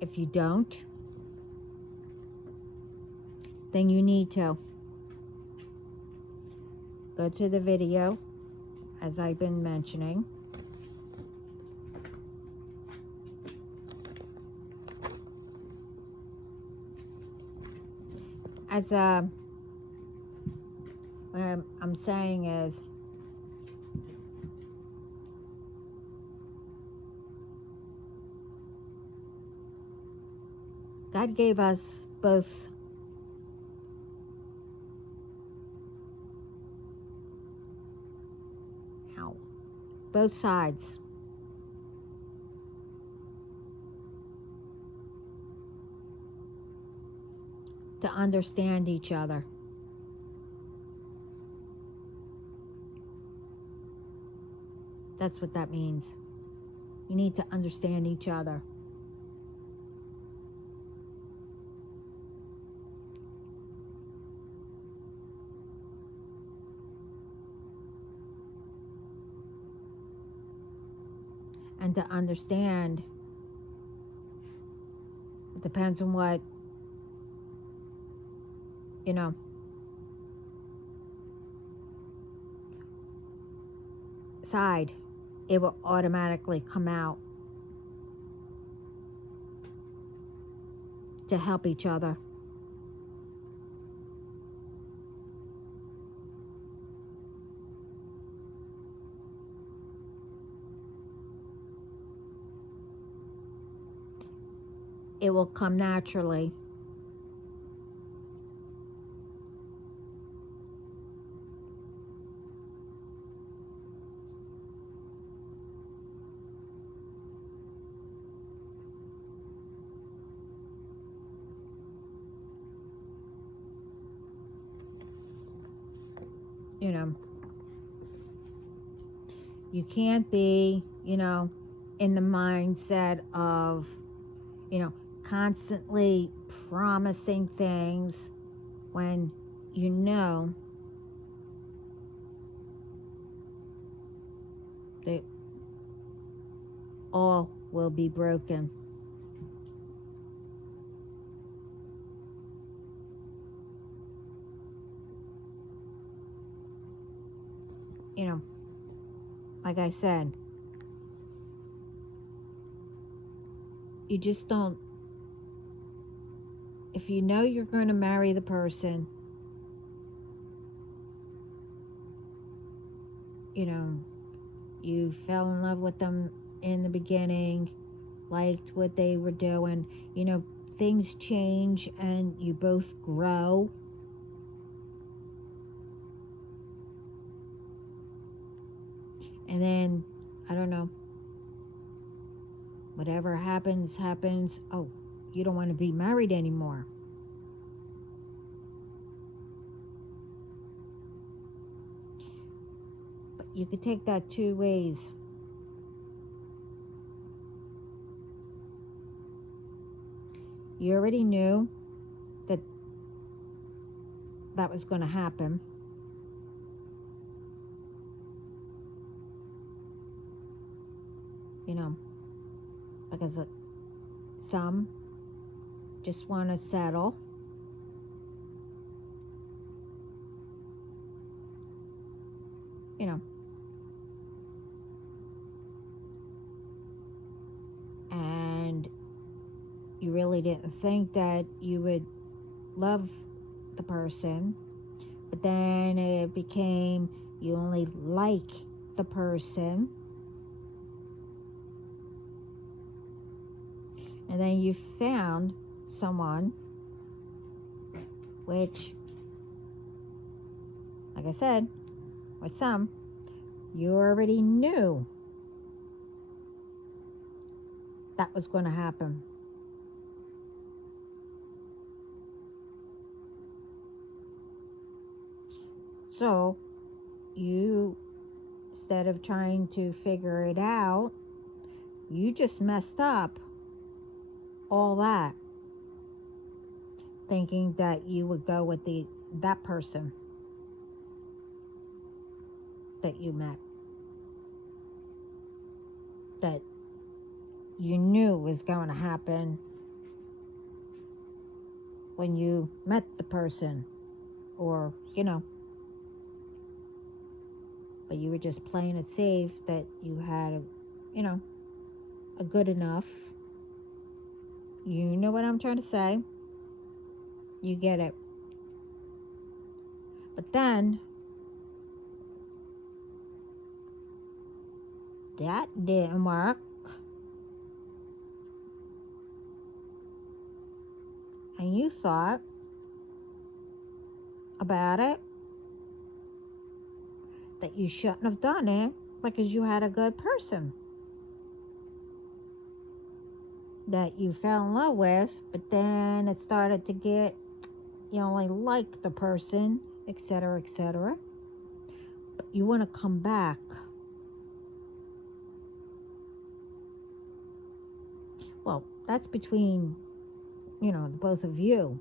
If you don't, then you need to go to the video, as I've been mentioning. As what I'm saying is, God gave us both sides. To understand each other. That's what that means. You need to understand each other. And to understand, it depends on what, side, it will automatically come out to help each other. It will come naturally. You can't be, in the mindset of, constantly promising things when you know that all will be broken. Like I said, you just don't, if you know you're going to marry the person, you fell in love with them in the beginning, liked what they were doing, things change and you both grow. And then, I don't know, whatever happens. Oh, you don't want to be married anymore. But you could take that two ways. You already knew that was going to happen. Because some just want to settle. And you really didn't think that you would love the person, but then it became you only like the person, and then you found someone, which, like I said, with some, you already knew that was going to happen. So you, instead of trying to figure it out, you just messed up all that, thinking that you would go with that person that you met, that you knew was going to happen when you met the person, or but you were just playing it safe, that you had a good enough, you know what I'm trying to say, you get it. But then that didn't work, and you thought about it, that you shouldn't have done it because you had a good person that you fell in love with, but then it started to get, you only like the person, etc., etc. But you want to come back. Well, that's between, the both of you.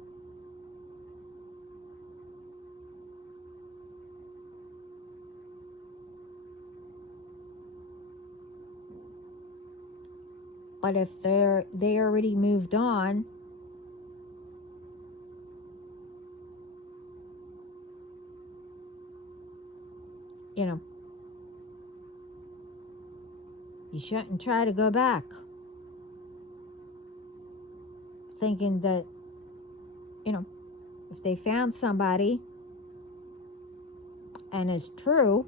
But if they already moved on, you shouldn't try to go back thinking that, if they found somebody and it's true,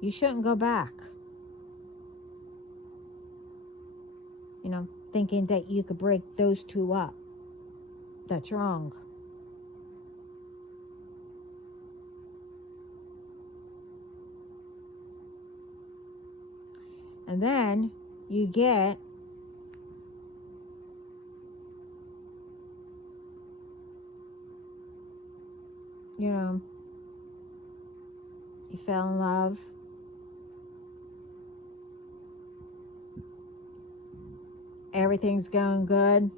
you shouldn't go back, thinking that you could break those two up. That's wrong. And then you get you fell in love, everything's going good,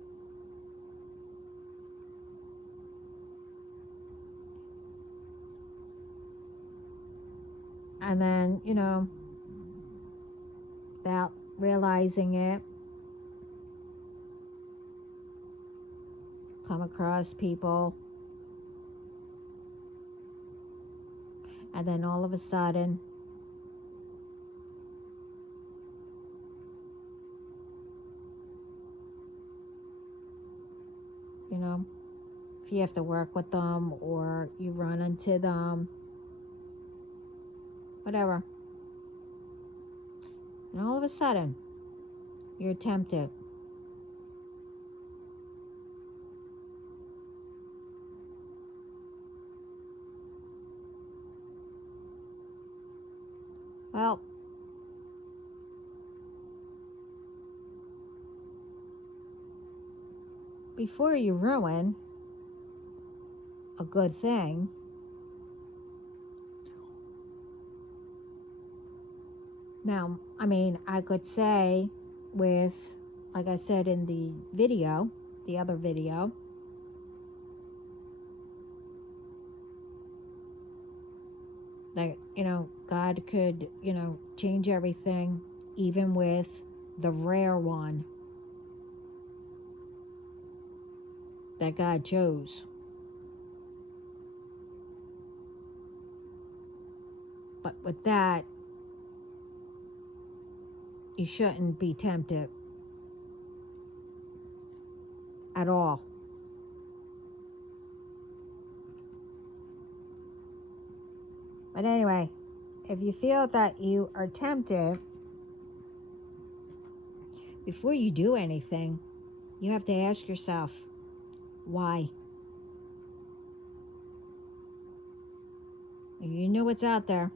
and then without realizing it, come across people, and then all of a sudden if you have to work with them or you run into them, whatever, and all of a sudden you're tempted. Well, before you ruin a good thing, now, I could say with, like I said in the other video, that, God could, change everything, even with the rare one that God chose. But with that, you shouldn't be tempted at all. But anyway, if you feel that you are tempted, before you do anything, you have to ask yourself, why? You know what's out there.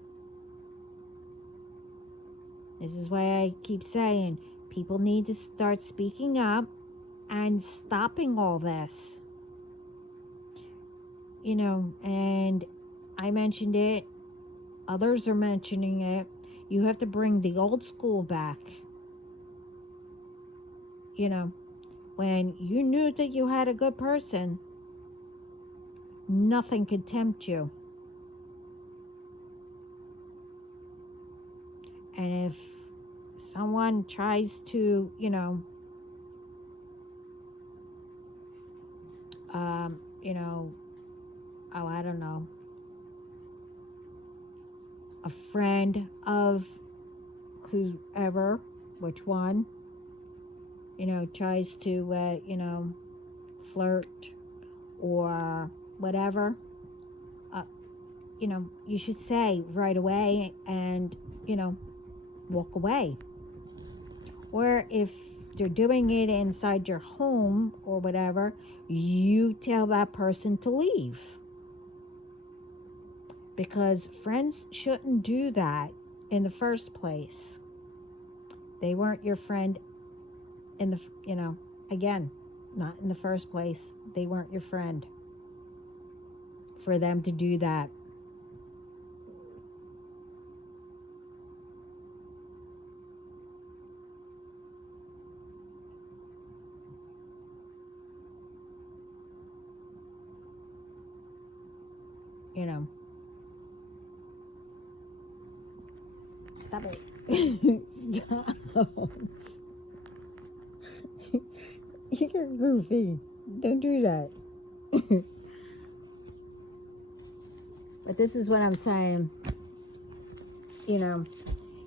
This is why I keep saying people need to start speaking up and stopping all this. You know, and I mentioned it, others are mentioning it. You have to bring the old school back. You know, when you knew that you had a good person, nothing could tempt you. And if someone tries to, oh, I don't know, a friend of whoever, which one, tries to, flirt or whatever, you should say right away and, walk away. Or if they're doing it inside your home or whatever, you tell that person to leave. Because friends shouldn't do that in the first place. They weren't your friend in the, again, not in the first place. They weren't your friend for them to do that. Stop it. Stop. You're goofy. Don't do that. But this is what I'm saying. You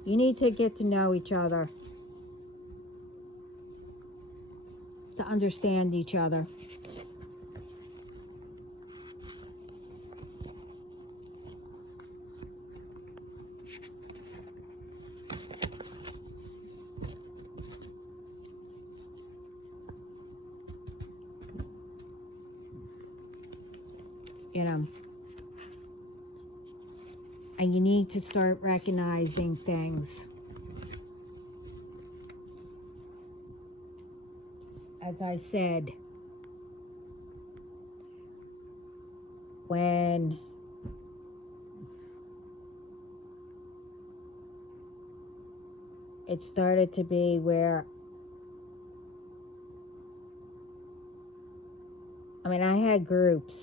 need to get to know each other, to understand each other. And you need to start recognizing things. As I said, when it started to be where, I had groups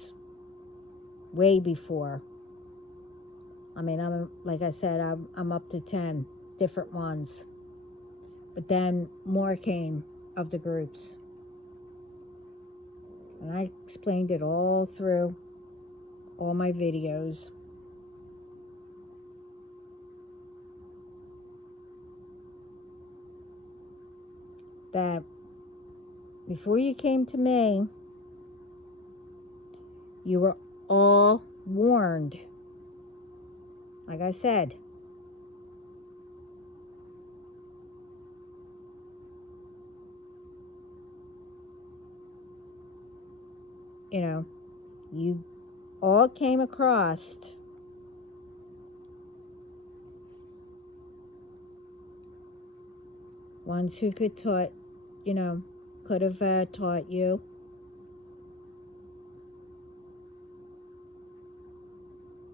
way before. Like I said, I'm up to 10 different ones. But then more came of the groups. And I explained it all through all my videos. That before you came to me, you were all warned. Like I said, you all came across ones who could have taught you.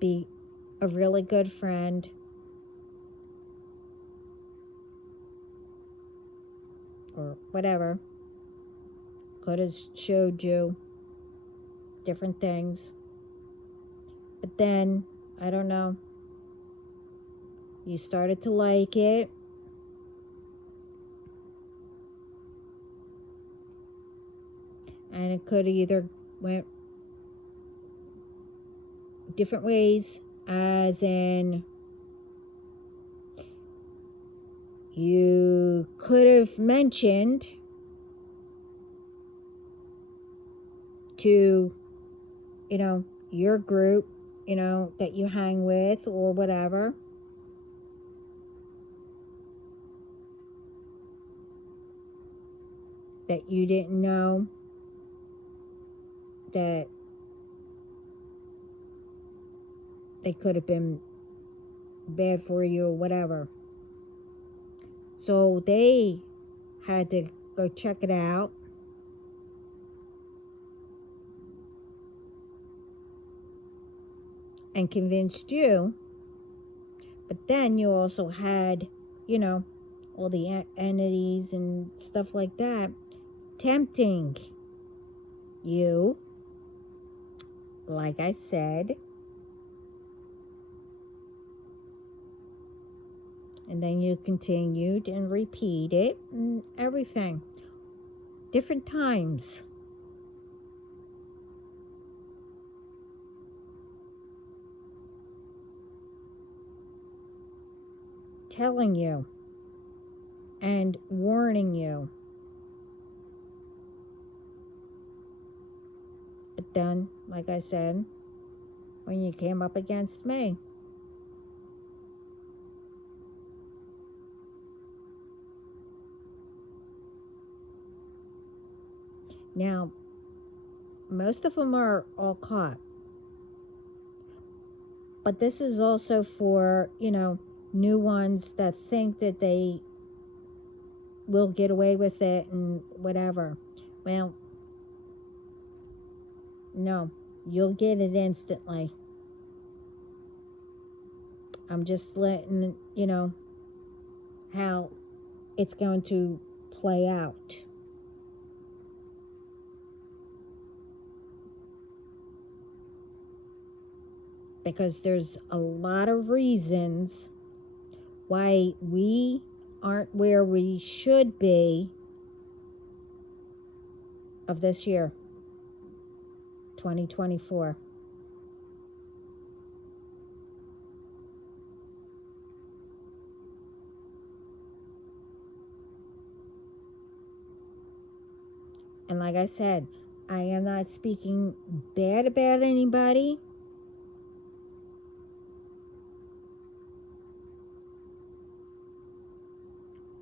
Be a really good friend. Or whatever. Could have showed you different things. But then, I don't know, you started to like it. And it could either went different ways, as in you could have mentioned to, your group, that you hang with or whatever, that you didn't know that they could have been bad for you or whatever. So they had to go check it out. And convinced you. But then you also had, you know, all the entities and stuff like that tempting you, like I said. And then you continued and repeated and everything. Different times. Telling you and warning you. But then, like I said, when you came up against me, now, most of them are all caught. But this is also for, you know, new ones that think that they will get away with it and whatever. Well, no, you'll get it instantly. I'm just letting you know how it's going to play out. Because there's a lot of reasons why we aren't where we should be of this year, 2024. And like I said, I am not speaking bad about anybody.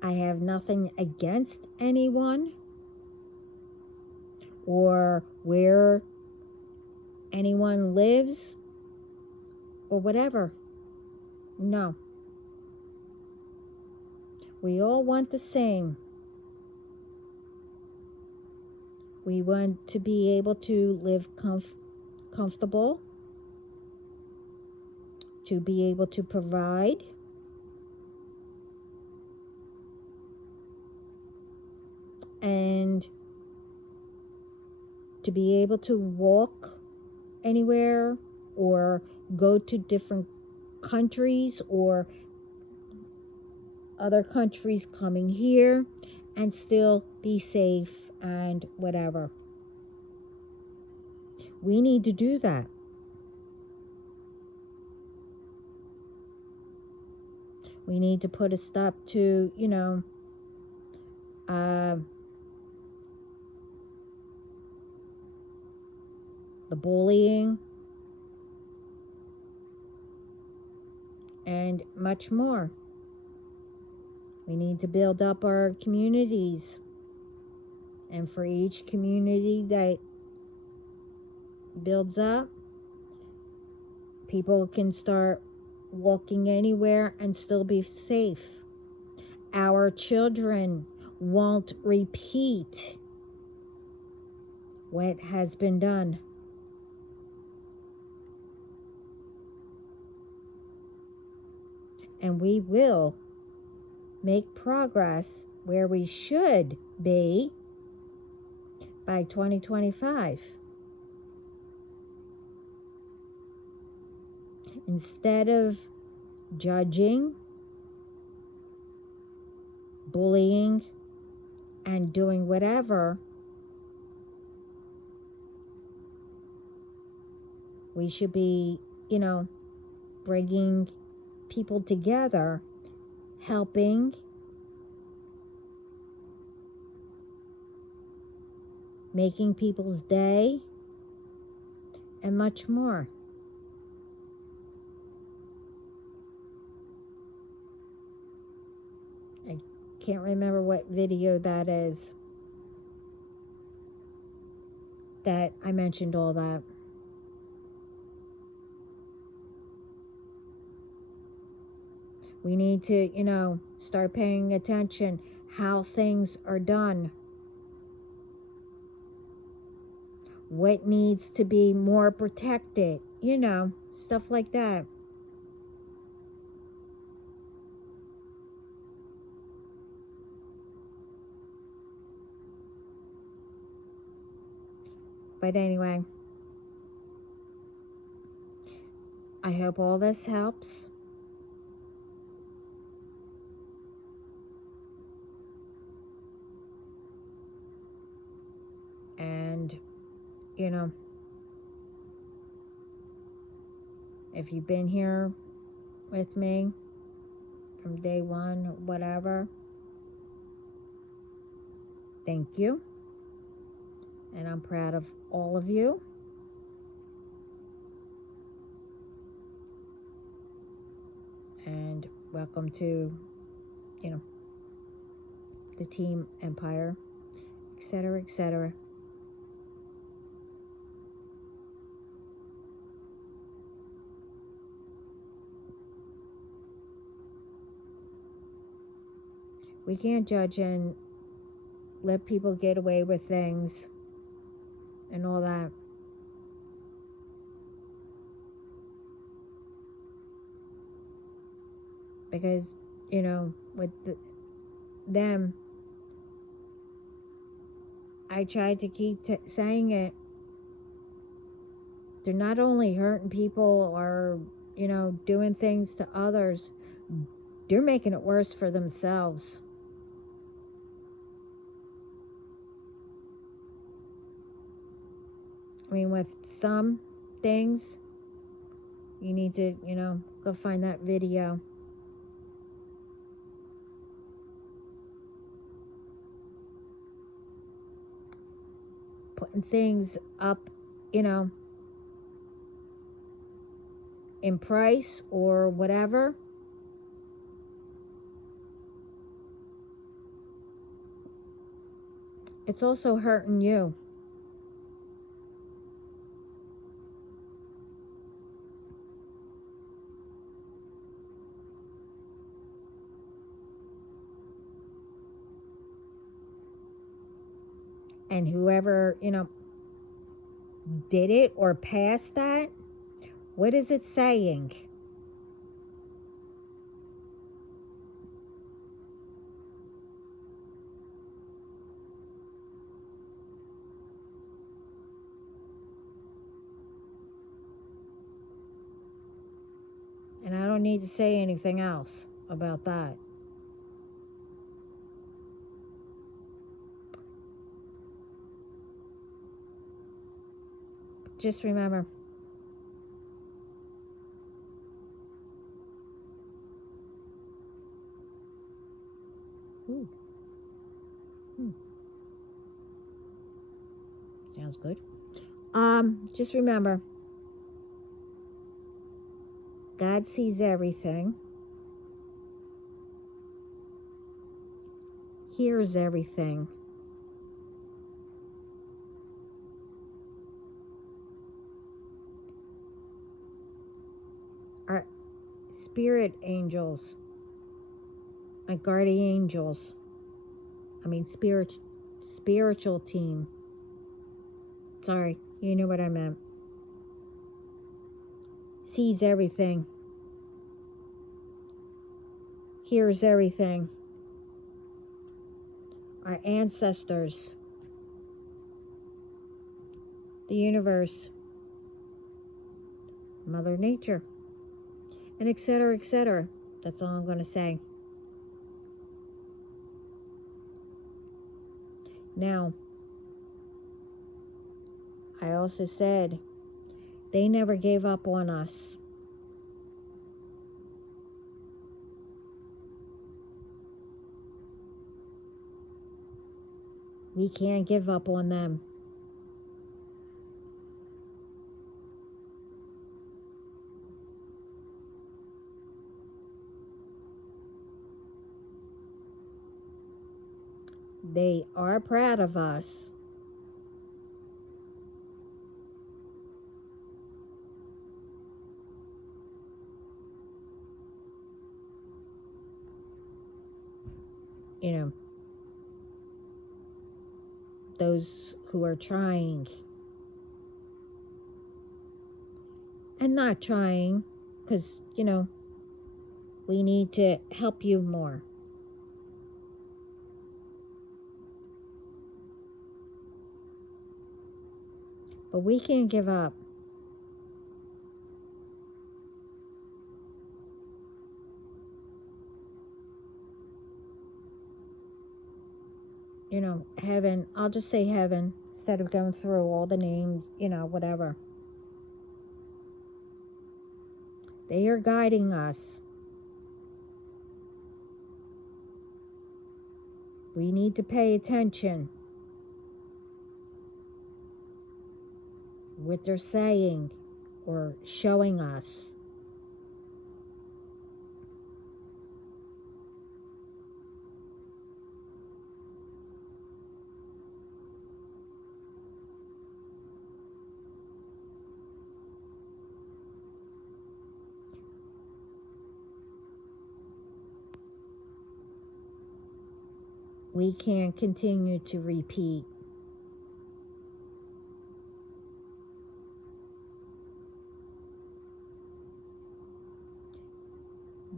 I have nothing against anyone or where anyone lives or whatever. No. We all want the same. We want to be able to live comfortable, to be able to provide, and to be able to walk anywhere or go to different countries or other countries coming here and still be safe and whatever. We need to do that. We need to put a stop to, you know, the bullying and much more. We need to build up our communities. And for each community that builds up, people can start walking anywhere and still be safe. Our children won't repeat what has been done. And we will make progress where we should be by 2025. Instead of judging, bullying, and doing whatever, we should be, you know, bringing people together, helping, making people's day, and much more. I can't remember what video that is. that I mentioned all that. We need to, start paying attention how things are done. What needs to be more protected, stuff like that. But anyway, I hope all this helps. And, if you've been here with me from day one, whatever, thank you. And I'm proud of all of you. And welcome to, the Team Empire, etc., etc. We can't judge and let people get away with things and all that. Because, with them, I tried to keep saying it. They're not only hurting people or, doing things to others, they're making it worse for themselves. I mean, with some things, you need to, go find that video. Putting things up, in price or whatever. It's also hurting you. And whoever, did it or passed that, what is it saying? And I don't need to say anything else about that. Just remember, ooh. Sounds good. Just remember, God sees everything, hears everything. Our spirit angels, my guardian angels, spiritual team. Sorry, you knew what I meant. Sees everything, hears everything. Our ancestors, the universe, Mother Nature, and etc., etc. That's all I'm going to say. Now, I also said they never gave up on us. We can't give up on them. They are proud of us. those who are trying and not trying, because, we need to help you more. But we can't give up. Heaven, I'll just say heaven instead of going through all the names, whatever. They are guiding us. We need to pay attention. What they're saying or showing us. We can't continue to repeat.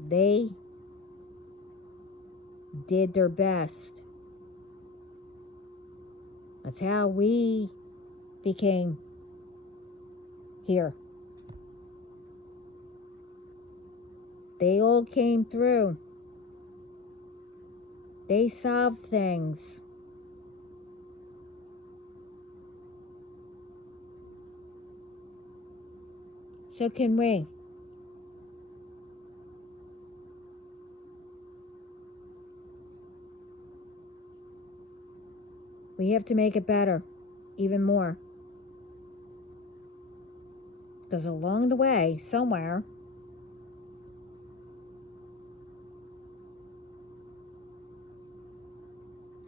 They did their best. That's how we became here. They all came through. They solved things. So can we. We have to make it better, even more. Because along the way, somewhere,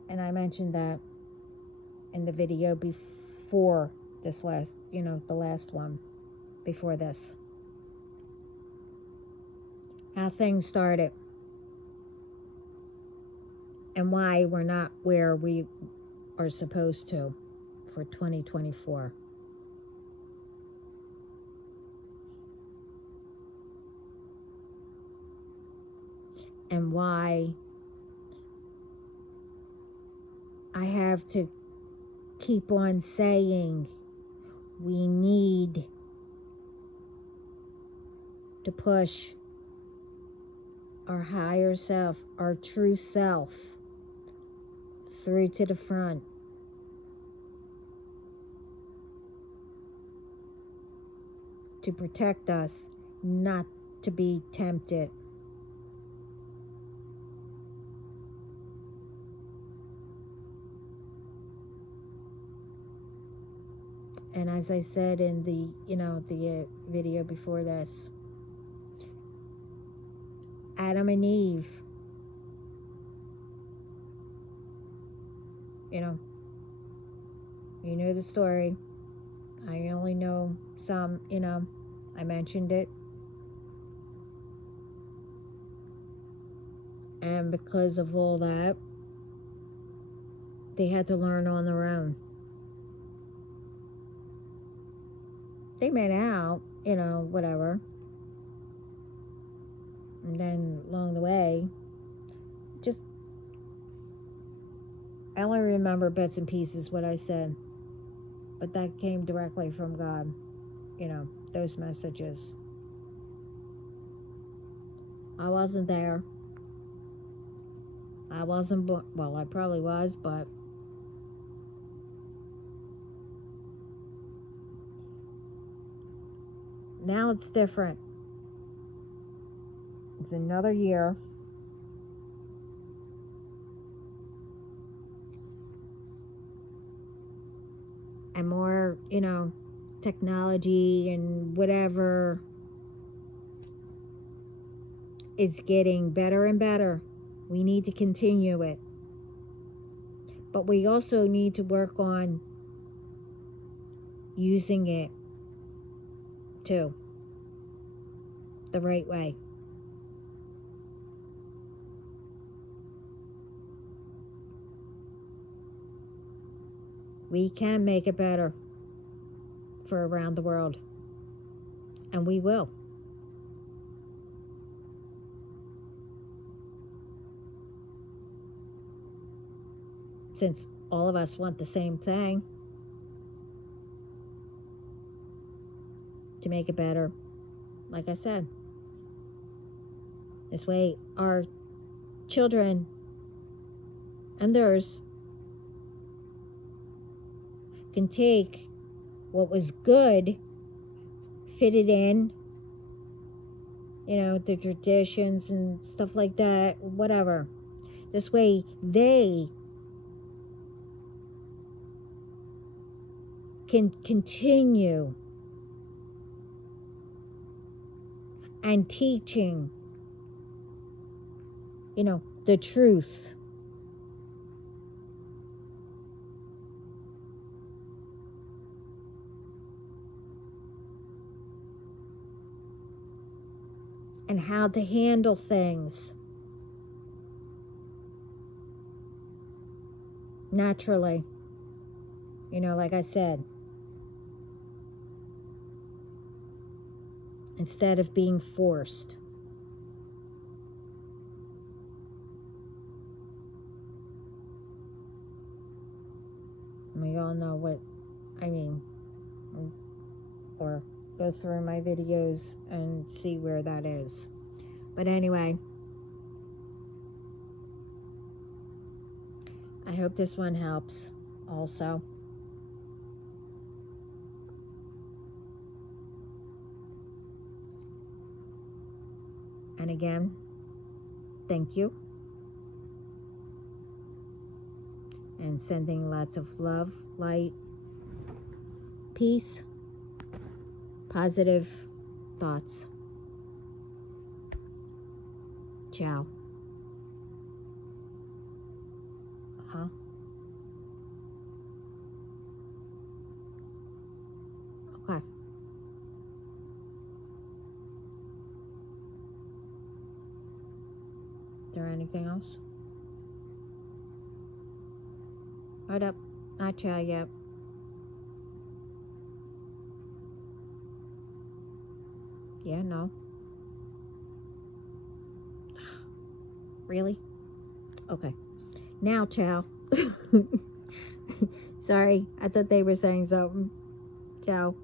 and I mentioned that in the video before this last, the last one before this, how things started and why we're not where we are supposed to for 2024. And why I have to keep on saying we need to push our higher self, our true self, through to the front. To protect us, not to be tempted. And as I said in the, the video before this, Adam and Eve, you know the story. I only know some, I mentioned it. And because of all that, they had to learn on their own. They met out, whatever. And then along the way, I only remember bits and pieces what I said. But that came directly from God, those messages. I wasn't there. I wasn't, well, I probably was, but now it's different. It's another year. And more, technology and whatever is getting better and better. We need to continue it. But we also need to work on using it too, the right way. We can make it better for around the world. And we will. Since all of us want the same thing, to make it better, like I said. This way our children and theirs can take what was good, fit it in, the traditions and stuff like that, whatever. This way they can continue and teaching, the truth. And how to handle things naturally, like I said, instead of being forced. We all know what I mean, or go through my videos and see where that is. But anyway, I hope this one helps also. And again, thank you. And sending lots of love, light, peace, positive thoughts. Ciao. Okay. Is there anything else? Hold up. Not ciao yet. Yeah, no. Really? Okay. Now, ciao. Sorry, I thought they were saying something. Ciao.